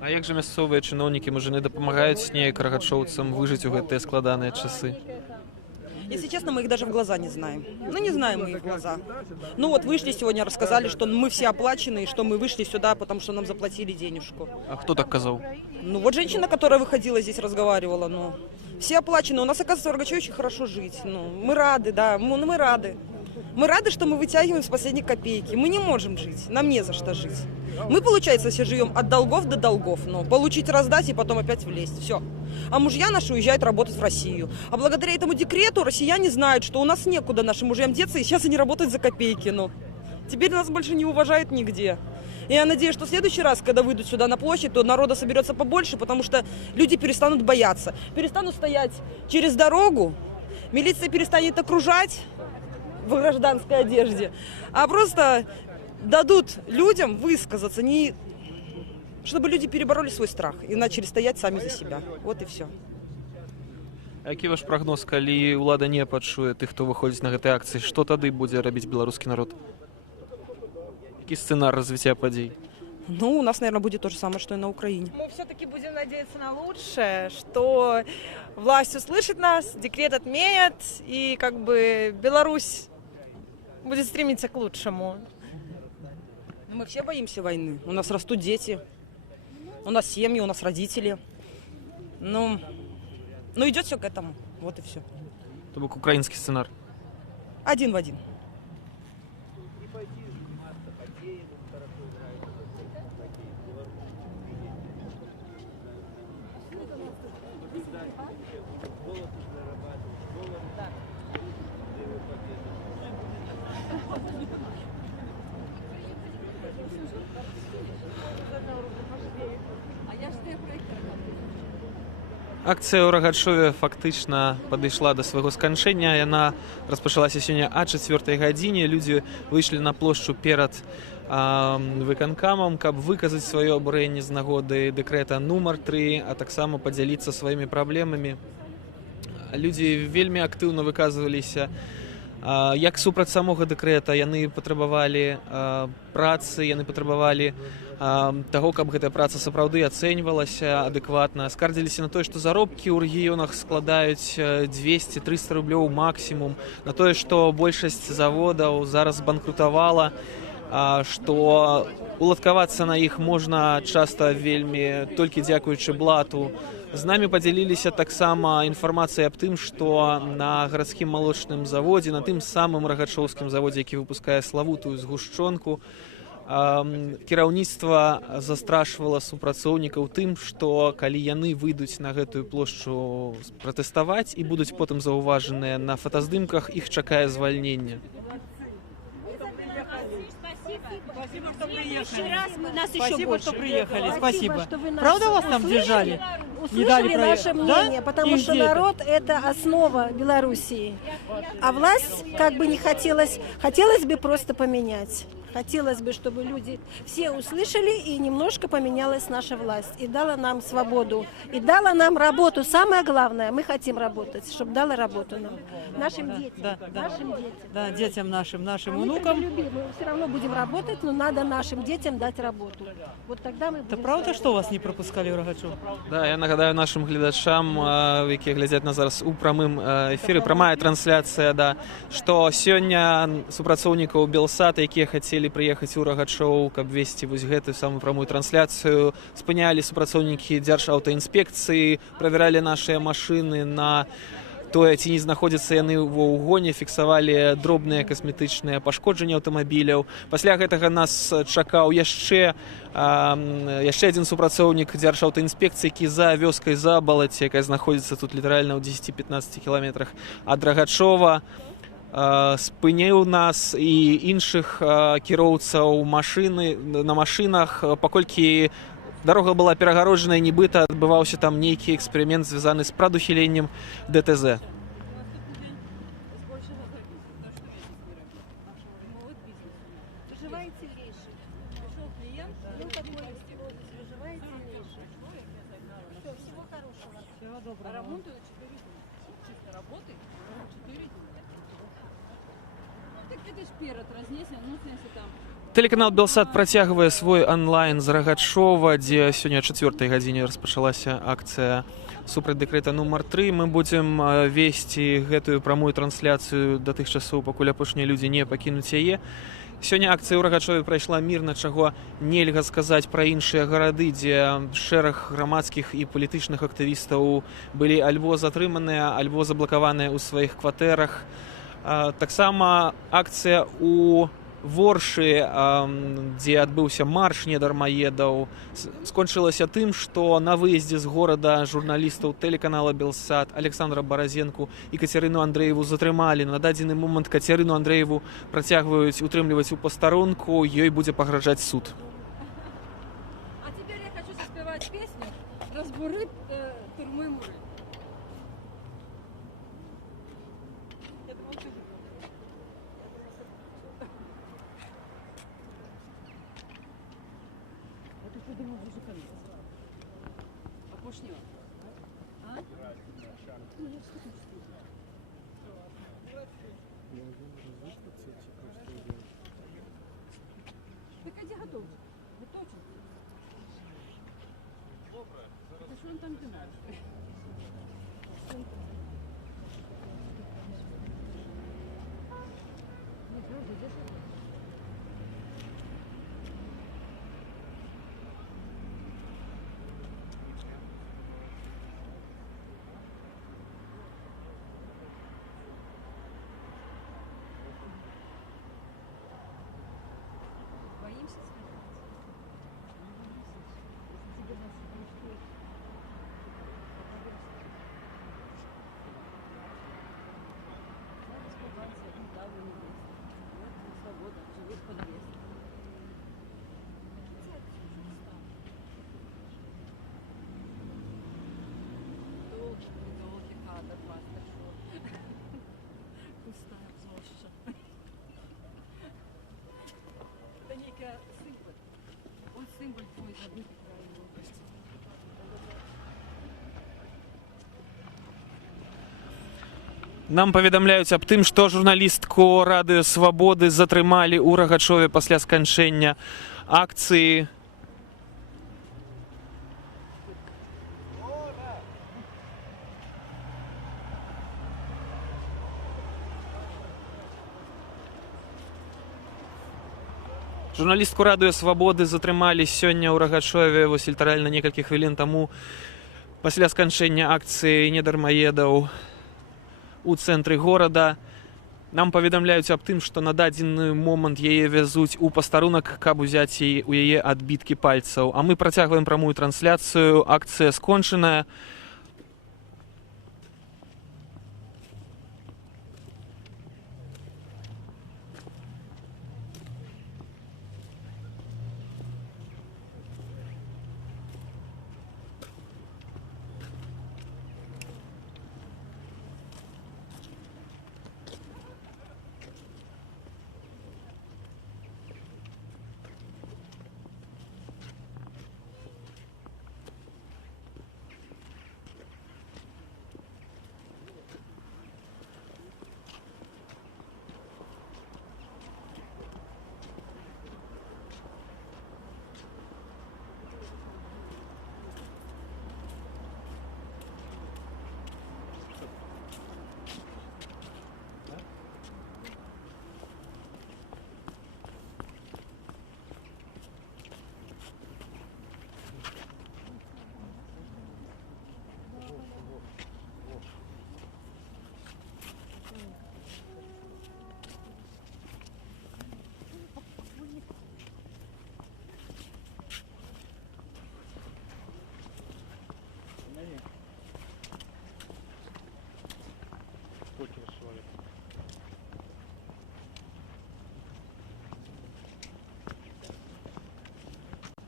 А як же мясцовыя чыноўнікі, можа, не дапамагаюць неяк рагачоўцам выжыць у гэтыя складаныя часы? Если честно, мы их даже в глаза не знаем. Ну, не знаем мы их в глаза. Ну, вот вышли сегодня, рассказали, что мы все оплачены, и что мы вышли сюда, потому что нам заплатили денежку. А кто так казал? Ну, вот женщина, которая выходила здесь, разговаривала, ну. Все оплачены. У нас, оказывается, в Рогачеве очень хорошо жить. Ну, мы рады, да, мы рады. Мы рады, что мы вытягиваем с последней копейки. Мы не можем жить, нам не за что жить. Мы, получается, все живем от долгов до долгов. Но получить, раздать и потом опять влезть. Все. А мужья наши уезжают работать в Россию. А благодаря этому декрету россияне знают, что у нас некуда нашим мужьям деться, и сейчас они работают за копейки. Ну. Теперь нас больше не уважают нигде. И я надеюсь, что в следующий раз, когда выйдут сюда на площадь, то народа соберется побольше, потому что люди перестанут бояться. Перестанут стоять через дорогу, милиция перестанет окружать в гражданской одежде, а просто дадут людям высказаться, не... чтобы люди перебороли свой страх и начали стоять сами за себя. Вот и все. А які ваш прогноз, калі ўлада не пачуе тых, хто выходзіць на гэтай акцыі, што тады будзе рабіць беларускі народ? Які сцэнар развіцця падзей? Ну, у нас, наверное, будет то же самое, что и на Украине. Мы все-таки будем надеяться на лучшее, что власть услышит нас, декрет отменят, и как бы Беларусь будет стремиться к лучшему. Мы все боимся войны. У нас растут дети, у нас семьи, у нас родители. Ну идет все к этому. Вот и все. То бок украинский сценар. Один в один. Акцыя ў Рагачове фактычна падышла да свайго сканчэння. Яна распачалася сёння о 4 гадзіне. Людзі выйшлі на плошчу перад выканкамам, каб выказаць сваё абурэнне з нагоды дэкрэта нумар 3, а таксама падзяліцца сваімі праблемамі. Людзі вельмі актыўна выказваліся як супраць самога дэкрэта. Яны патрабавалі працы, яны патрабавалі таго, каб гэтая праца сапраўды ацэньвалася адэкватна. Скардзіліся на тое, што заробкі ў рэгіёнах складаюць 200-300 рублёў максімум, на тое, што большасць заводаў зараз банкрутавала, што уладкавацца на іх можна часта вельмі толькі дзякуючы блату. З намі падзяліліся таксама інфармацыяй аб тым, што на гарадскім малочным заводзе, на тым самым рагачоўскім заводзе, які выпускае славутую згушчонку, кіраўніцтва застрашвала супрацоўнікаў тым, што калі яны выйдуць на гэтую плошчу пратэставаць і будуць потым заўважаныя на фотаздымках, іх чакае звальненне. Спасибо, что приехали. Спасибо. Правда вас там держали? Услышали наше мнение, потому что народ – это основа Белоруссии. А власть как бы не хотелось бы просто поменять. Хотелось бы, чтобы люди все услышали, и немножко поменялась наша власть. И дала нам свободу, и дала нам работу. Самое главное, мы хотим работать, чтобы дала работу нам. Нашим детям. Нашим детям. Да, детям нашим мы внукам. Мы все равно будем работать, но надо нашим детям дать работу. Вот тогда мы будем... Это правда, что вас не пропускали в Рогачев? Да, я нагадаю нашим глядачам, які глядзяць на зараз у прамым эфіры, прамая трансляцыя, да, што сёння супрацоўнікаў Белсата, якія хацелі прыехаць у Рагачоў, каб весці вось гэтую самую прамую трансляцыю, спынялі супрацоўнікі Дзяржаўтаінспекцыі, правяралі нашыя машыны на тое, ці не знаходзяцца яны ва ўгоне, фіксавалі дробныя касметычныя пашкоджанні аўтамабіляў. Пасля гэтага нас чакаў яшчэ адзін супрацоўнік Дзяржаўтаінспекцыі, які за вёскай Забалаці, якая знаходзіцца тут літаральна ў 10-15 кіламетрах ад Рагачова, спыніў нас і іншых кіроўцаў машыны на машынах, паколькі дарога была перагароджаная, нібыта адбываўся там нейкі эксперымент, звязаны з прадухіленнем ДТЗ. Тэлеканал Белсат працягвае свой онлайн з Рагачова, дзе сёння о 4 гадзіне распачалася акцыя супраць дэкрэта нумар 3. Мы будзем весці гэтую прамую трансляцыю да тых часоў, пакуль апошнія людзі не пакінуць яе. Сёння акцыя ў Рагачове прайшла мірна, чаго нельга сказаць пра іншыя гарады, дзе шэраг грамадскіх і палітычных актывістаў былі альбо затрыманыя, альбо заблакаваныя ў сваіх кватэрах. Таксама акцыя у Воршы, дзе адбыўся марш недармаедаў, скончылася тым, што на выездзе з горада журналістаў тэлеканала Белсат Александра Баразенку і Кацярыну Андрэеву затрымалі. На дадзены момант Кацярыну Андрэеву працягваюць утрымліваць у пастарунку, ёй будзе пагражаць суд. А теперь я хочу заспевать песню «Разбуры турмы муры». Так иди готов. Вы точно? Это что он там делает? Нам паведамляюць аб тым, што журналістку Радыё Свабоды затрымалі ў Рагачове пасля сканчэння акцыі. Журналістку Радыё Свабоды затрымалі сёння ў Рагачове, вось літаральна некалькі хвілін таму пасля сканчэння акцыі недармаедаў у цэнтры горада. Нам паведамляюць аб тым, што на дадзены момант яе вязуць у пастарунак, каб узяць у яе адбіткі пальцаў. А мы працягваем прамую трансляцыю. Акцыя скончаная.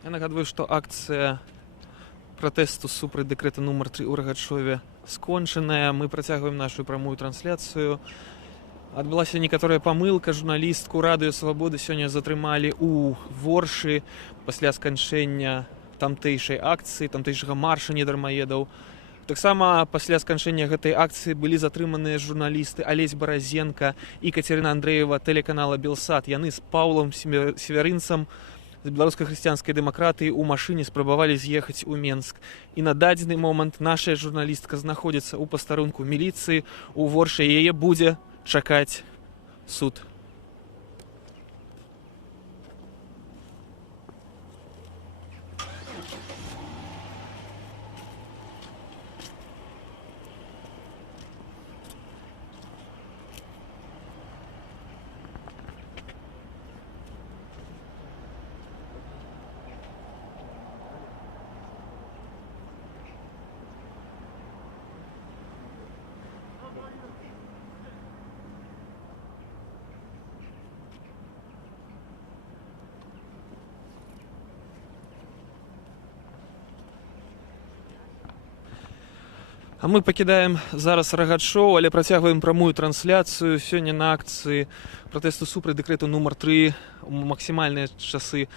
Я нагадваю, што акцыя пратэсту супраць дэкрэта нумар 3 ў Рагачове скончаная. Мы працягваем нашу прамую трансляцыю. Адбылася некаторая памылка. Журналістку Радыё Свабоды сёння затрымалі ў Воршы пасля сканчэння тамтэйшай акцыі, тамтэйшага марша недармаедаў. Таксама пасля сканчэння гэтай акцыі былі затрыманыя журналісты Алесь Баразенка і Кацярына Андрэева тэлеканала Белсат. Яны з Паўлам Северынцам з беларускай хрысціянскай дэмакратыі ў машыне спрабавалі з'ехаць у Менск. І на дадзены момант нашая журналістка знаходзіцца ў пастарунку міліцыі ў Воршы. Яе будзе чакаць суд. А мы пакідаем зараз Рагачоў, але працягваем прамую трансляцыю. Сёння на акцыі пратэсту супраць дэкрэту нумар 3 у максімальныя часы.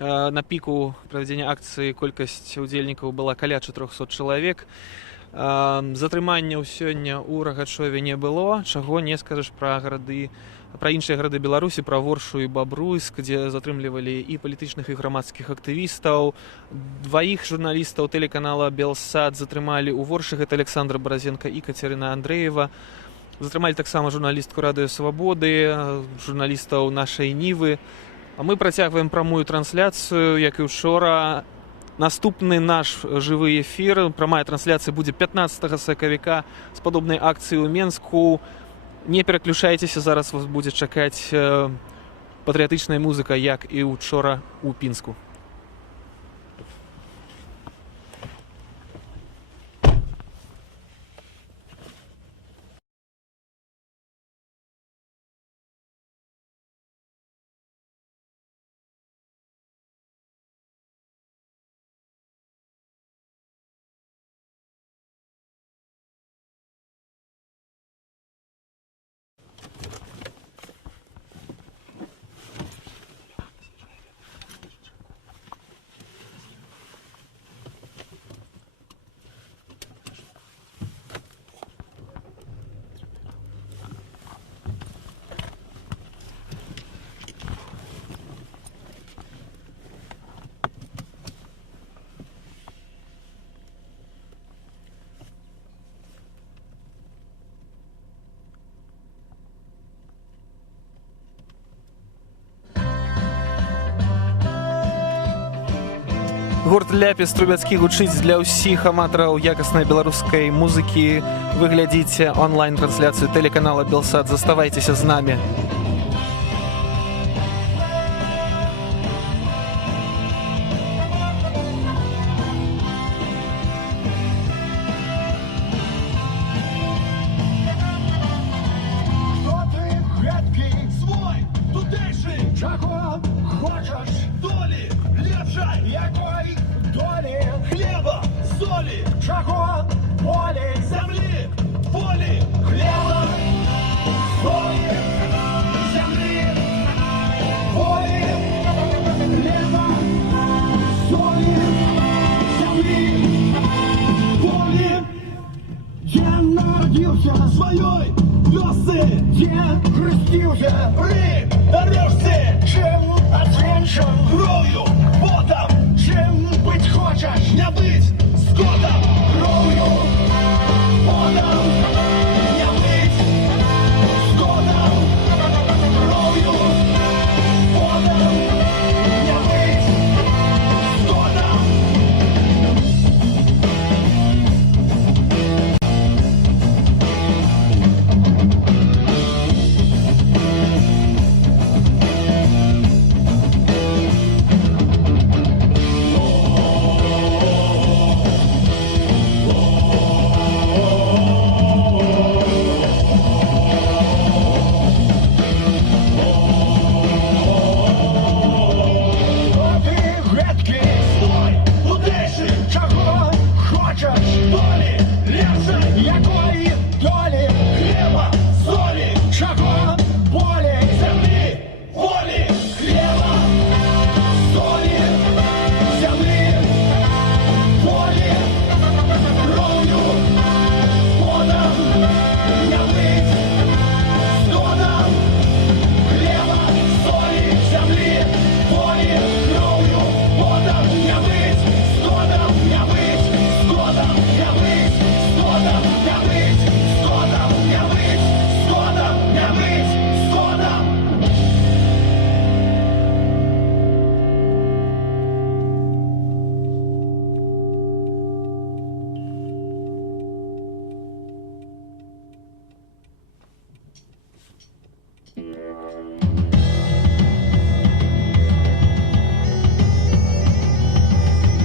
На піку правядзення акцыі колькасць удзельнікаў была каля 400 чалавек. Затрыманняў сёння ў Рагачове не было, чаго не скажаш пра іншыя гарады Беларусі, пра Воршу і Бабруйск, дзе затрымлівалі і палітычных, і грамадскіх актывістаў. Дваіх журналістаў тэлеканала Белсат затрымалі ў Воршы, гэта Александр Баразенка і Кацярына Андрэева. Затрымалі таксама журналістку Радыё Свабоды, журналістаў нашай Нівы. А мы працягваем прамую трансляцыю, як і ўчора. Наступны наш жывы эфір, прамая трансляцыя будзе 15 сакавіка з падобнай акцыі ў Менску. Не пераключайцеся, зараз вас будзе чакаць патрыятычная музыка, як і учора ў Пінску. Гурт Ляпіс Трубецкі гучыць для ўсіх аматараў якаснай беларускай музыкі. Вы глядзіце онлайн-трансляцыю тэлеканала Белсат. Заставайцеся з намі. Чого хочеш долі, ліпше якої долі, хліба, солі, чого волі, землі, волі, хліба, солі, землі, волі, хліба, солі, землі, волі. Я народився на своїй вёсці, я хрестився при дорожці. Чем отвенчан кровью, потом, чем быть хочешь, не быть скотом, кровью, потом, не быть скотом, кровью, потом, не быть скотом.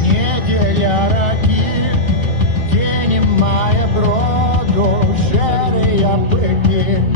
Неделя роки, тени мая броду, шерые быки.